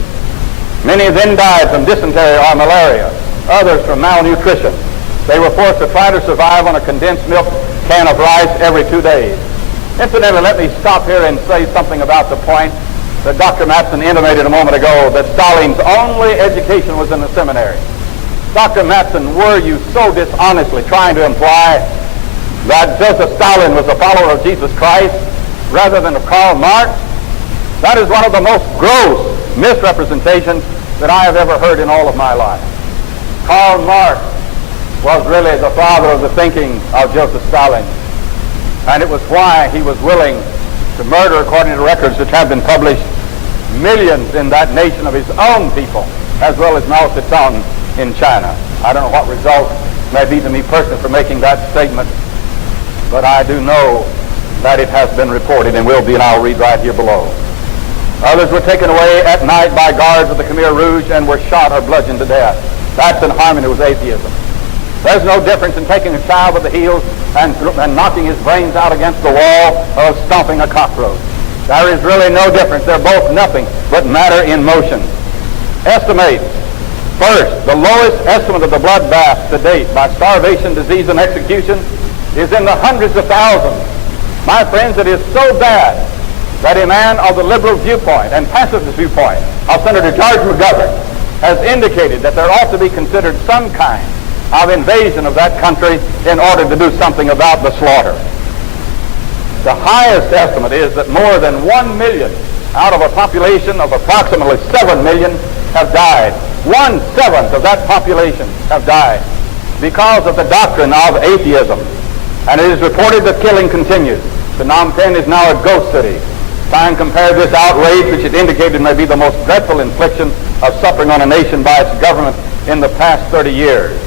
Many then died from dysentery or malaria, others from malnutrition. They were forced to try to survive on a condensed milk can of rice every 2 days. Incidentally, let me stop here and say something about the point that Dr. Matson intimated a moment ago, that Stalin's only education was in the seminary. Dr. Matson, were you so dishonestly trying to imply that Joseph Stalin was a follower of Jesus Christ rather than of Karl Marx? That is one of the most gross misrepresentations that I have ever heard in all of my life. Karl Marx was really the father of the thinking of Joseph Stalin, and it was why he was willing to murder, according to records which have been published, millions in that nation of his own people, as well as Mao Zedong in China. I don't know what result may be to me personally for making that statement, but I do know that it has been reported and will be, and I'll read right here below. Others were taken away at night by guards of the Khmer Rouge and were shot or bludgeoned to death. That's in harmony with atheism. There's no difference in taking a child by the heels and knocking his brains out against the wall or stomping a cockroach. There is really no difference. They're both nothing but matter in motion. Estimates. First, the lowest estimate of the bloodbath to date by starvation, disease, and execution is in the hundreds of thousands. My friends, it is so bad that a man of the liberal viewpoint and pacifist viewpoint of Senator George McGovern has indicated that there ought to be considered some kind of invasion of that country in order to do something about the slaughter. The highest estimate is that more than 1 million out of a population of approximately 7 million have died. 1/7 of that population have died because of the doctrine of atheism. And it is reported that killing continues. Phnom Penh is now a ghost city. Time compared this outrage, which it indicated may be the most dreadful infliction of suffering on a nation by its government in the past 30 years.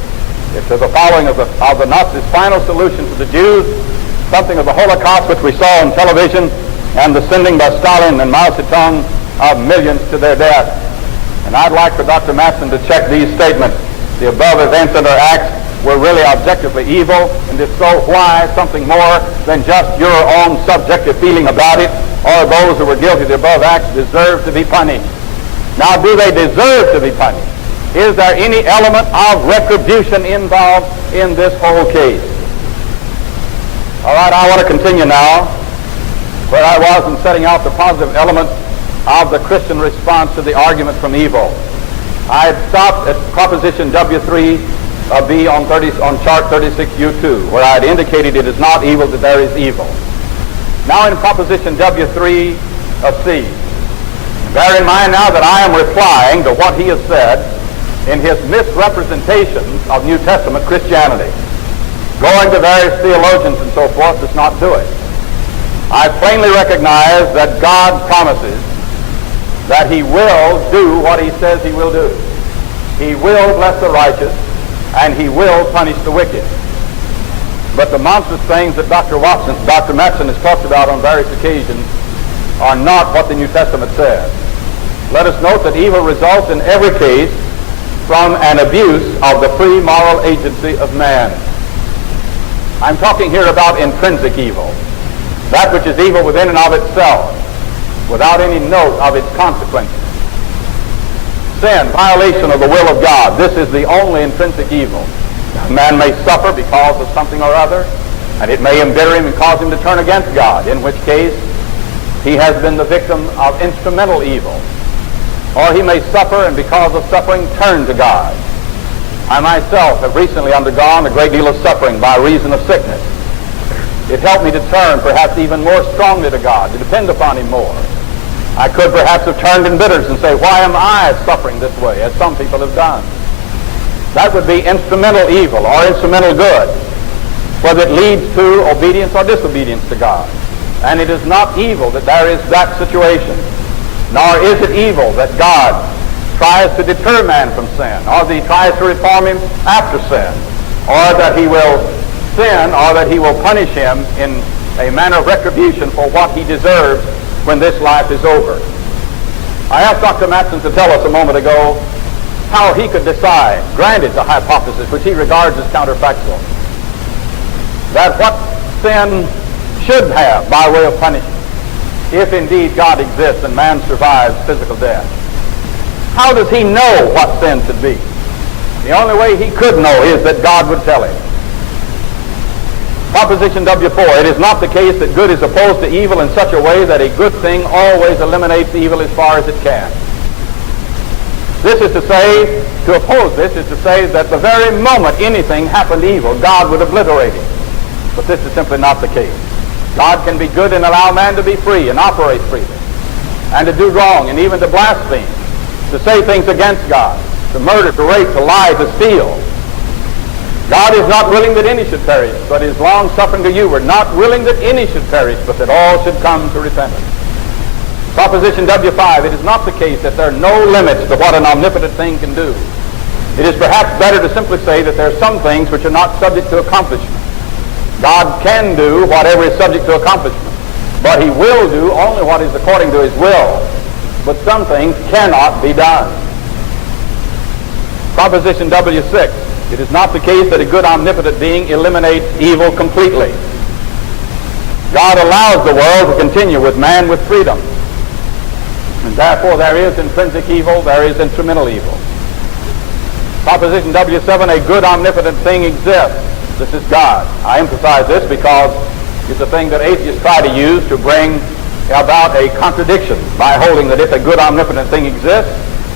It to the following of the Nazis' final solution to the Jews, something of the Holocaust which we saw on television, and the sending by Stalin and Mao Zedong of millions to their death. And I'd like for Dr. Matson to check these statements. The above events and their acts were really objectively evil, and if so, why? Something more than just your own subjective feeling about it, or those who were guilty of the above acts deserve to be punished. Now, do they deserve to be punished? Is there any element of retribution involved in this whole case? All right, I want to continue now where I was in setting out the positive elements of the Christian response to the argument from evil. I had stopped at proposition W3B on chart 36U2, where I had indicated it is not evil that there is evil. Now in proposition W3C, bear in mind now that I am replying to what he has said in his misrepresentations of New Testament Christianity. Going to various theologians and so forth does not do it. I plainly recognize that God promises that he will do what he says he will do. He will bless the righteous, and he will punish the wicked. But the monstrous things that Dr. Matson has talked about on various occasions are not what the New Testament says. Let us note that evil results in every case from an abuse of the free moral agency of man. I'm talking here about intrinsic evil, that which is evil within and of itself, without any note of its consequences. Sin, violation of the will of God, this is the only intrinsic evil. A man may suffer because of something or other, and it may embitter him and cause him to turn against God, in which case he has been the victim of instrumental evil. Or he may suffer and because of suffering turn to God. I myself have recently undergone a great deal of suffering by reason of sickness. It helped me to turn perhaps even more strongly to God, to depend upon him more. I could perhaps have turned in bitterness and say, why am I suffering this way, as some people have done? That would be instrumental evil or instrumental good, whether it leads to obedience or disobedience to God. And it is not evil that there is that situation, nor is it evil that God tries to deter man from sin, or that he tries to reform him after sin, or that he will sin, or that he will punish him in a manner of retribution for what he deserves when this life is over. I asked Dr. Matson to tell us a moment ago how he could decide, granted the hypothesis which he regards as counterfactual, that what sin should have by way of punishment, if indeed God exists and man survives physical death. How does he know what sin should be? The only way he could know is that God would tell him. Proposition W4, it is not the case that good is opposed to evil in such a way that a good thing always eliminates evil as far as it can. This is to say, to oppose this is to say that the very moment anything happened evil, God would obliterate it. But this is simply not the case. God can be good and allow man to be free and operate freely, and to do wrong and even to blaspheme, to say things against God, to murder, to rape, to lie, to steal. God is not willing that any should perish, but is long-suffering to you. We're not willing that any should perish, but that all should come to repentance. Proposition W5, it is not the case that there are no limits to what an omnipotent thing can do. It is perhaps better to simply say that there are some things which are not subject to accomplishment. God can do whatever is subject to accomplishment, but he will do only what is according to his will. But some things cannot be done. Proposition W6, it is not the case that a good omnipotent being eliminates evil completely. God allows the world to continue with man with freedom. And therefore there is intrinsic evil, there is instrumental evil. Proposition W7, a good omnipotent thing exists. This is God. I emphasize this because it's a thing that atheists try to use to bring about a contradiction by holding that if a good omnipotent thing exists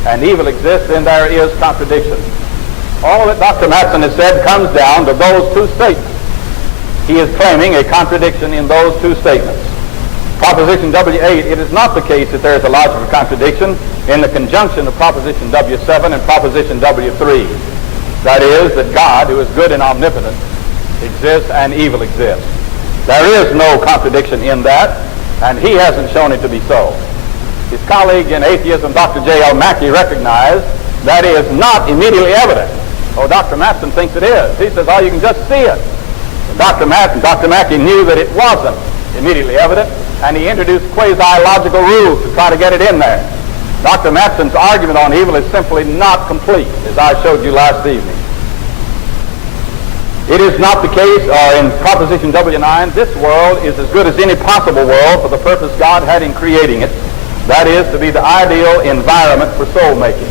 and evil exists, then there is contradiction. All that Dr. Matson has said comes down to those two statements. He is claiming a contradiction in those two statements. Proposition W8, it is not the case that there is a logical contradiction in the conjunction of Proposition W7 and Proposition W3. That is, that God, who is good and omnipotent, exists and evil exists. There is no contradiction in that, and he hasn't shown it to be so. His colleague in atheism, Dr. J.L. Mackey, recognized that is not immediately evident. Oh, Dr. Matson thinks it is. He says, oh, you can just see it. But Dr. Mackey knew that it wasn't immediately evident, and he introduced quasi-logical rules to try to get it in there. Dr. Matson's argument on evil is simply not complete, as I showed you last evening. It is not the case, or in Proposition W9, this world is as good as any possible world for the purpose God had in creating it. That is, to be the ideal environment for soul making.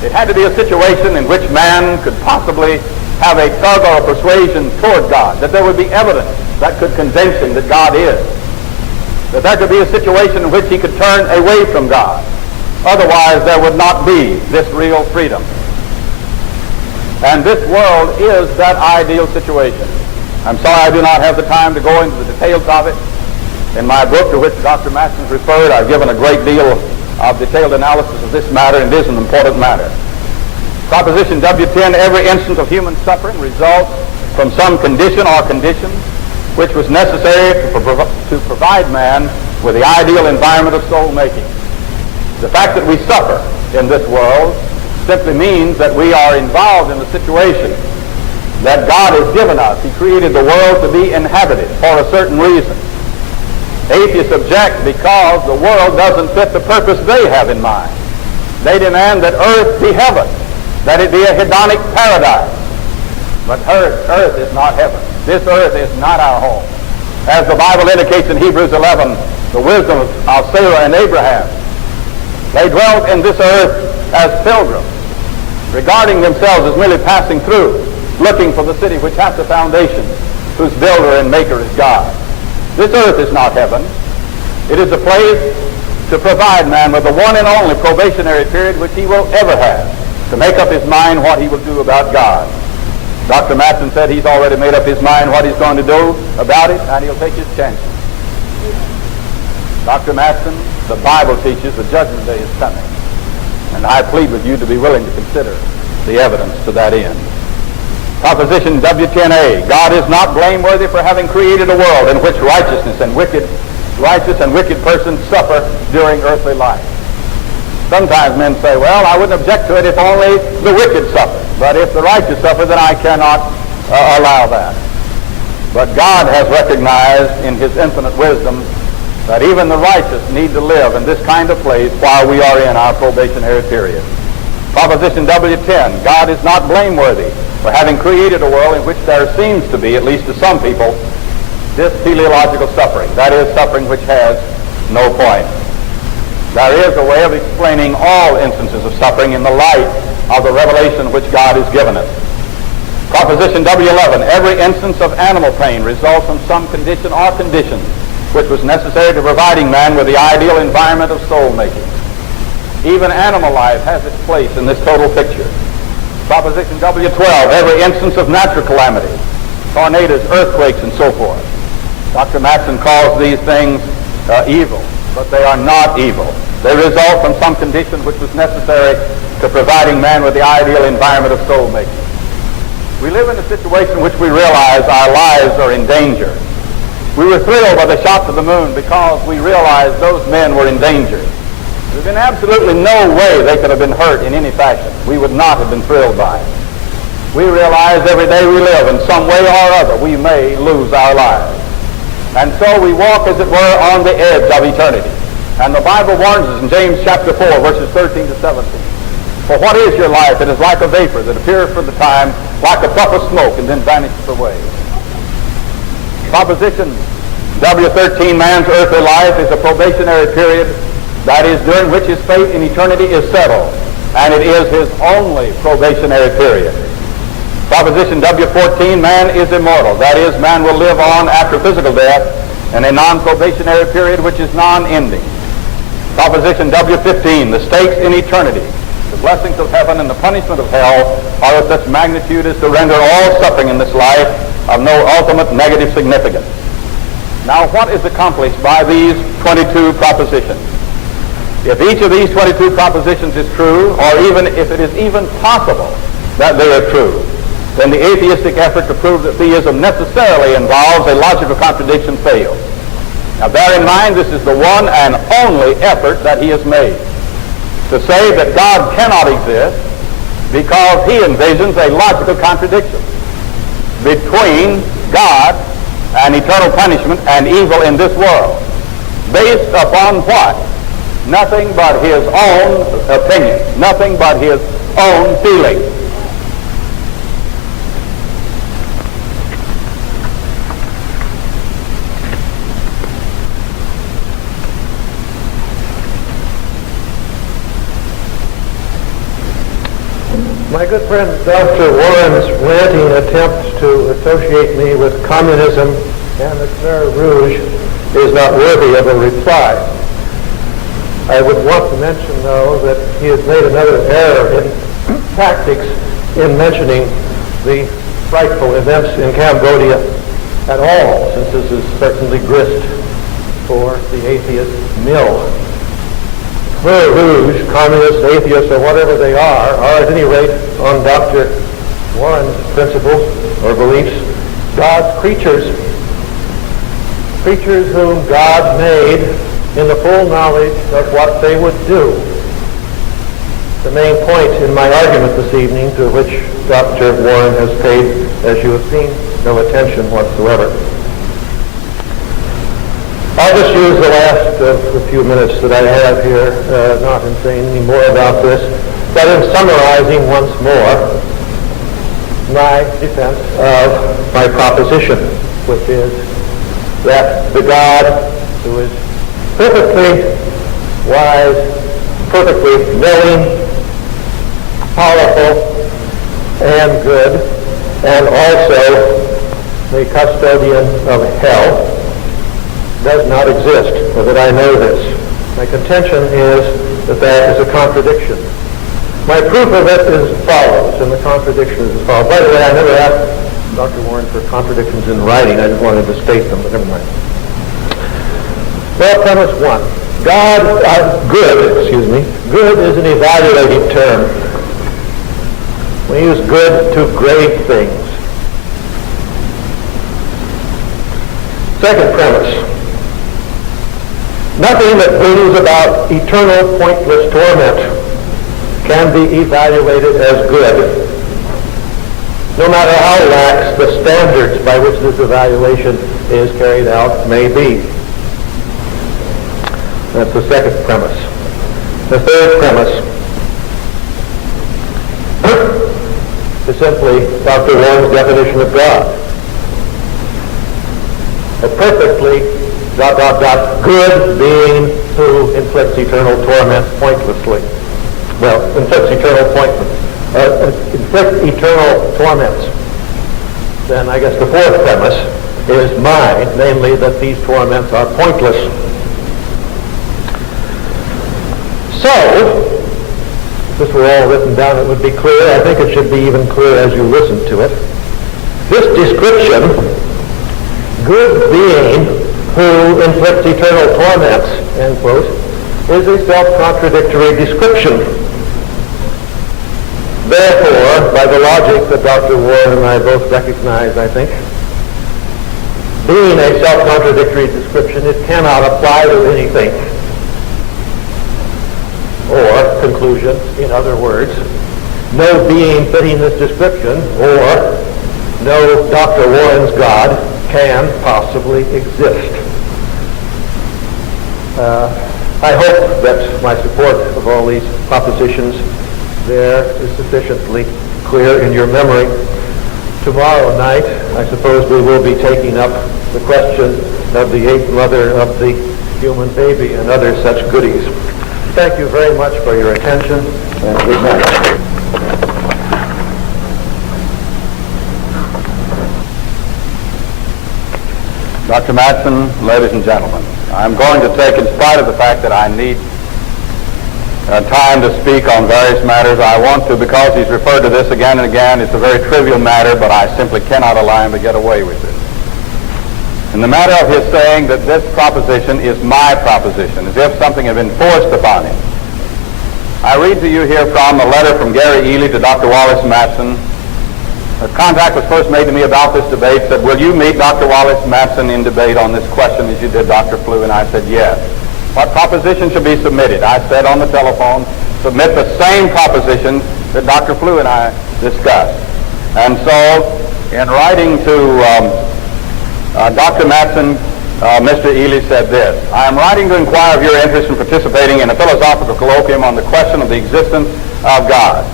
It had to be a situation in which man could possibly have a tug or a persuasion toward God, that there would be evidence that could convince him that God is, that there could be a situation in which he could turn away from God. Otherwise, there would not be this real freedom. And this world is that ideal situation. I'm sorry I do not have the time to go into the details of it. In my book, to which Dr. Matson referred, I've given a great deal of detailed analysis of this matter, and it is an important matter. Proposition W10, every instance of human suffering results from some condition or conditions which was necessary to provide man with the ideal environment of soul-making. The fact that we suffer in this world simply means that we are involved in a situation that God has given us. He created the world to be inhabited for a certain reason. Atheists object because the world doesn't fit the purpose they have in mind. They demand that earth be heaven, that it be a hedonic paradise. But earth is not heaven. This earth is not our home. As the Bible indicates in Hebrews 11, the wisdom of Sarah and Abraham, they dwelt in this earth as pilgrims, regarding themselves as merely passing through, looking for the city which hath the foundations, whose builder and maker is God. This earth is not heaven. It is a place to provide man with the one and only probationary period which he will ever have, to make up his mind what he will do about God. Dr. Matson said he's already made up his mind what he's going to do about it, and he'll take his chances. Dr. Matson, the Bible teaches the judgment day is coming, and I plead with you to be willing to consider the evidence to that end. Proposition W10A, God is not blameworthy for having created a world in which righteous and wicked persons suffer during earthly life. Sometimes men say, well, I wouldn't object to it if only the wicked suffer. But if the righteous suffer, then I cannot allow that. But God has recognized in his infinite wisdom that even the righteous need to live in this kind of place while we are in our probationary period. Proposition W10, God is not blameworthy for having created a world in which there seems to be, at least to some people, this teleological suffering. That is, suffering which has no point. There is a way of explaining all instances of suffering in the light of the revelation which God has given us. Proposition W11, every instance of animal pain results from some condition or conditions which was necessary to providing man with the ideal environment of soul-making. Even animal life has its place in this total picture. Proposition W12, every instance of natural calamity, tornadoes, earthquakes, and so forth. Dr. Matson calls these things evil, but they are not evil. They result from some condition which was necessary to providing man with the ideal environment of soul-making. We live in a situation in which we realize our lives are in danger. We were thrilled by the shot to the moon because we realized those men were in danger. There's been absolutely no way they could have been hurt in any fashion. We would not have been thrilled by it. We realize every day we live, in some way or other, we may lose our lives. And so we walk, as it were, on the edge of eternity. And the Bible warns us in James chapter 4, verses 13 to 17. For what is your life? It is like a vapor that appears for the time, like a puff of smoke, and then vanishes away. Proposition W13, man's earthly life is a probationary period, that is, during which his fate in eternity is settled, and it is his only probationary period. Proposition W14, man is immortal. That is, man will live on after physical death in a non-probationary period which is non-ending. Proposition W15, the stakes in eternity, the blessings of heaven and the punishment of hell are of such magnitude as to render all suffering in this life of no ultimate negative significance. Now, what is accomplished by these 22 propositions? If each of these 22 propositions is true, or even if it is even possible that they are true, then the atheistic effort to prove that theism necessarily involves a logical contradiction fails. Now bear in mind, this is the one and only effort that he has made, to say that God cannot exist because he envisions a logical contradiction between God and eternal punishment and evil in this world. Based upon what? Nothing but his own opinion, nothing but his own feeling. My good friend Dr. Warren's ranting attempt to associate me with communism and the Khmer Rouge is not worthy of a reply. I would want to mention, though, that he has made another error in tactics in mentioning the frightful events in Cambodia at all, since this is certainly grist for the atheist mill. Khmer Rouge, communists, atheists, or whatever they are at any rate, on Dr. Warren's principles or beliefs, God's creatures. Creatures whom God made in the full knowledge of what they would do. The main point in my argument this evening, to which Dr. Warren has paid, as you have seen, no attention whatsoever. I'll just use the last of the few minutes that I have here, not in saying any more about this, but in summarizing once more my defense of my proposition, which is that the God who is perfectly wise, perfectly knowing, powerful, and good, and also the custodian of hell, does not exist, or that I know this. My contention is that that is a contradiction. My proof of it is as follows, and the contradiction is as follows. By the way, I never asked Dr. Warren for contradictions in writing. I just wanted to state them, but never mind. Well, premise one. Good is an evaluating term. We use good to grade things. Second premise. Nothing that brings about eternal pointless torment can be evaluated as good, no matter how lax the standards by which this evaluation is carried out may be. That's the second premise. The third premise is simply Dr. Warren's definition of God. A perfectly good being who inflicts eternal torment pointlessly. Well, inflicts eternal torments. Then I guess the fourth premise is mine, namely that these torments are pointless. So, if this were all written down, it would be clear. I think it should be even clearer as you listen to it. This description, good being who inflicts eternal torments, end quote, is a self-contradictory description. Therefore, by the logic that Dr. Warren and I both recognize, I think, being a self-contradictory description, it cannot apply to anything. Or, conclusion, in other words, no being fitting this description, or no Dr. Warren's God can possibly exist. I hope that my support of all these propositions there is sufficiently clear in your memory. Tomorrow night, I suppose we will be taking up the question of the eighth mother of the human baby and other such goodies. Thank you very much for your attention, and good night. Dr. Matson, ladies and gentlemen, I'm going to take, in spite of the fact that I need time to speak on various matters, I want to, because he's referred to this again and again. It's a very trivial matter, but I simply cannot allow him to get away with it. In the matter of his saying that this proposition is my proposition, as if something had been forced upon him, I read to you here from a letter from Gary Ely to Dr. Wallace Matson. A contact was first made to me about this debate, said, will you meet Dr. Wallace Matson in debate on this question as you did Dr. Flew? And I said, yes. What proposition should be submitted? I said on the telephone, submit the same proposition that Dr. Flew and I discussed. And so, in writing to Dr. Matson, Mr. Ely said this, I am writing to inquire of your interest in participating in a philosophical colloquium on the question of the existence of God.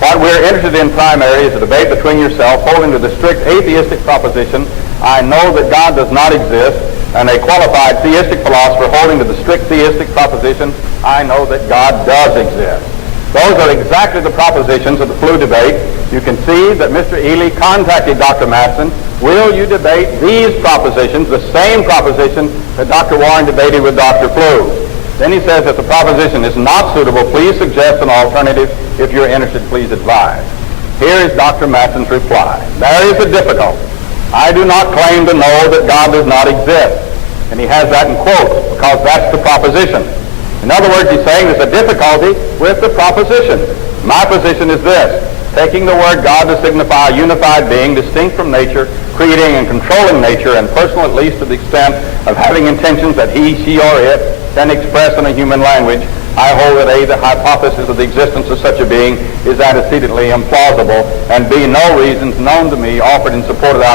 What we're interested in primarily is a debate between yourself holding to the strict atheistic proposition, I know that God does not exist, and a qualified theistic philosopher holding to the strict theistic proposition, I know that God does exist. Those are exactly the propositions of the flu debate. You can see that Mr. Ely contacted Dr. Matson. Will you debate these propositions, the same proposition that Dr. Warren debated with Dr. Flu? Then he says, if the proposition is not suitable, please suggest an alternative. If you're interested, please advise. Here is Dr. Matson's reply. There is a difficulty. I do not claim to know that God does not exist. And he has that in quotes because that's the proposition. In other words, he's saying there's a difficulty with the proposition. My position is this: taking the word God to signify a unified being, distinct from nature, creating and controlling nature, and personal at least to the extent of having intentions that he, she, or it can express in a human language, I hold that A, the hypothesis of the existence of such a being is antecedently implausible, and B, no reasons known to me offered in support of the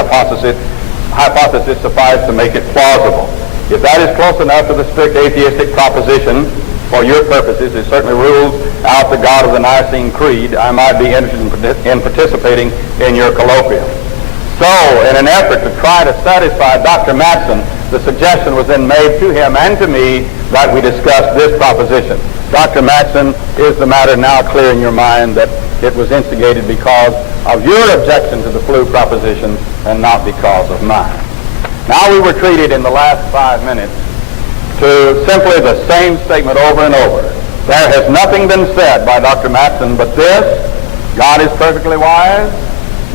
hypothesis suffice to make it plausible. If that is close enough to the strict atheistic proposition, for your purposes, it certainly rules out the God of the Nicene Creed. I might be interested in participating in your colloquium. So, in an effort to try to satisfy Dr. Matson, the suggestion was then made to him and to me that we discuss this proposition. Dr. Matson, is the matter now clear in your mind that it was instigated because of your objection to the flu proposition and not because of mine? Now we were treated in the last 5 minutes to simply the same statement over and over. There has nothing been said by Dr. Matson but this: God is perfectly wise,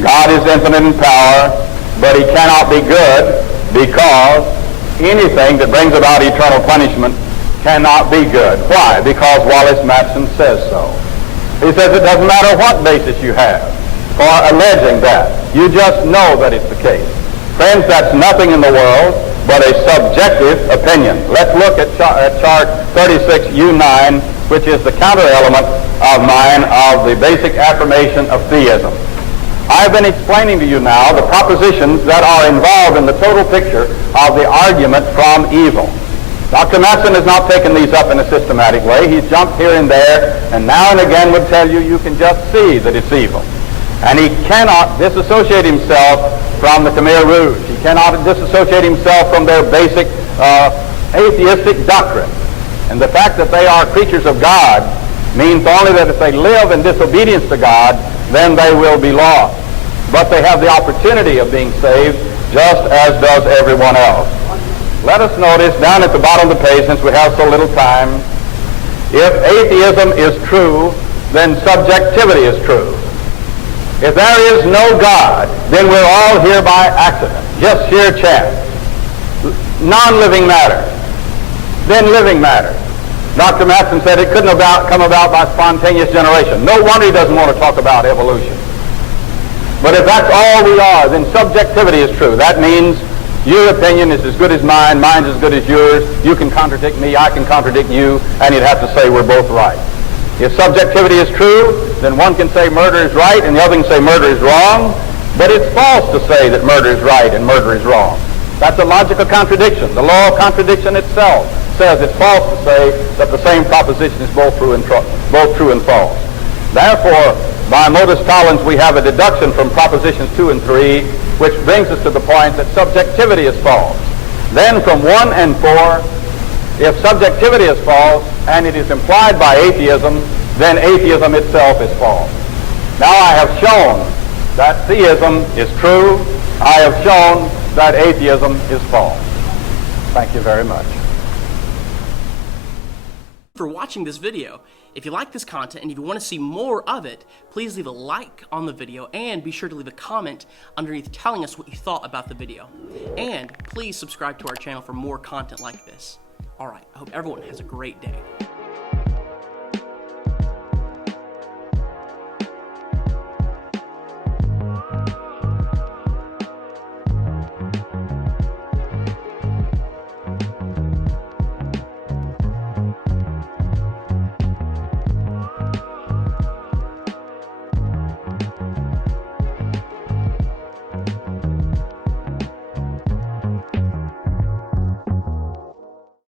God is infinite in power, but he cannot be good because anything that brings about eternal punishment cannot be good. Why? Because Wallace Matson says so. He says it doesn't matter what basis you have for alleging that. You just know that it's the case. Friends, that's nothing in the world but a subjective opinion. Let's look at chart 36U9, which is the counter-element of mine of the basic affirmation of theism. I've been explaining to you now the propositions that are involved in the total picture of the argument from evil. Dr. Matson has not taken these up in a systematic way. He's jumped here and there, and now and again would tell you you can just see that it's evil. And he cannot disassociate himself from the Khmer Rouge. He cannot disassociate himself from their basic atheistic doctrine. And the fact that they are creatures of God means only that if they live in disobedience to God, then they will be lost. But they have the opportunity of being saved just as does everyone else. Let us notice down at the bottom of the page, since we have so little time, if atheism is true, then subjectivity is true. If there is no God, then we're all here by accident, just sheer chance. Non-living matter, then living matter. Dr. Matson said it couldn't come about by spontaneous generation. No wonder he doesn't want to talk about evolution. But if that's all we are, then subjectivity is true. That means your opinion is as good as mine, mine's as good as yours. You can contradict me, I can contradict you, and you'd have to say we're both right. If subjectivity is true, then one can say murder is right and the other can say murder is wrong, but it's false to say that murder is right and murder is wrong. That's a logical contradiction. The law of contradiction itself says it's false to say that the same proposition is both true and false. Therefore, by modus tollens, we have a deduction from propositions 2 and 3, which brings us to the point that subjectivity is false. Then from 1 and 4, if subjectivity is false and it is implied by atheism, then atheism itself is false. Now I have shown that theism is true. I have shown that atheism is false. Thank you very much. For watching this video. If you like this content and if you want to see more of it, please leave a like on the video and be sure to leave a comment underneath telling us what you thought about the video. And please subscribe to our channel for more content like this. Alright, I hope everyone has a great day.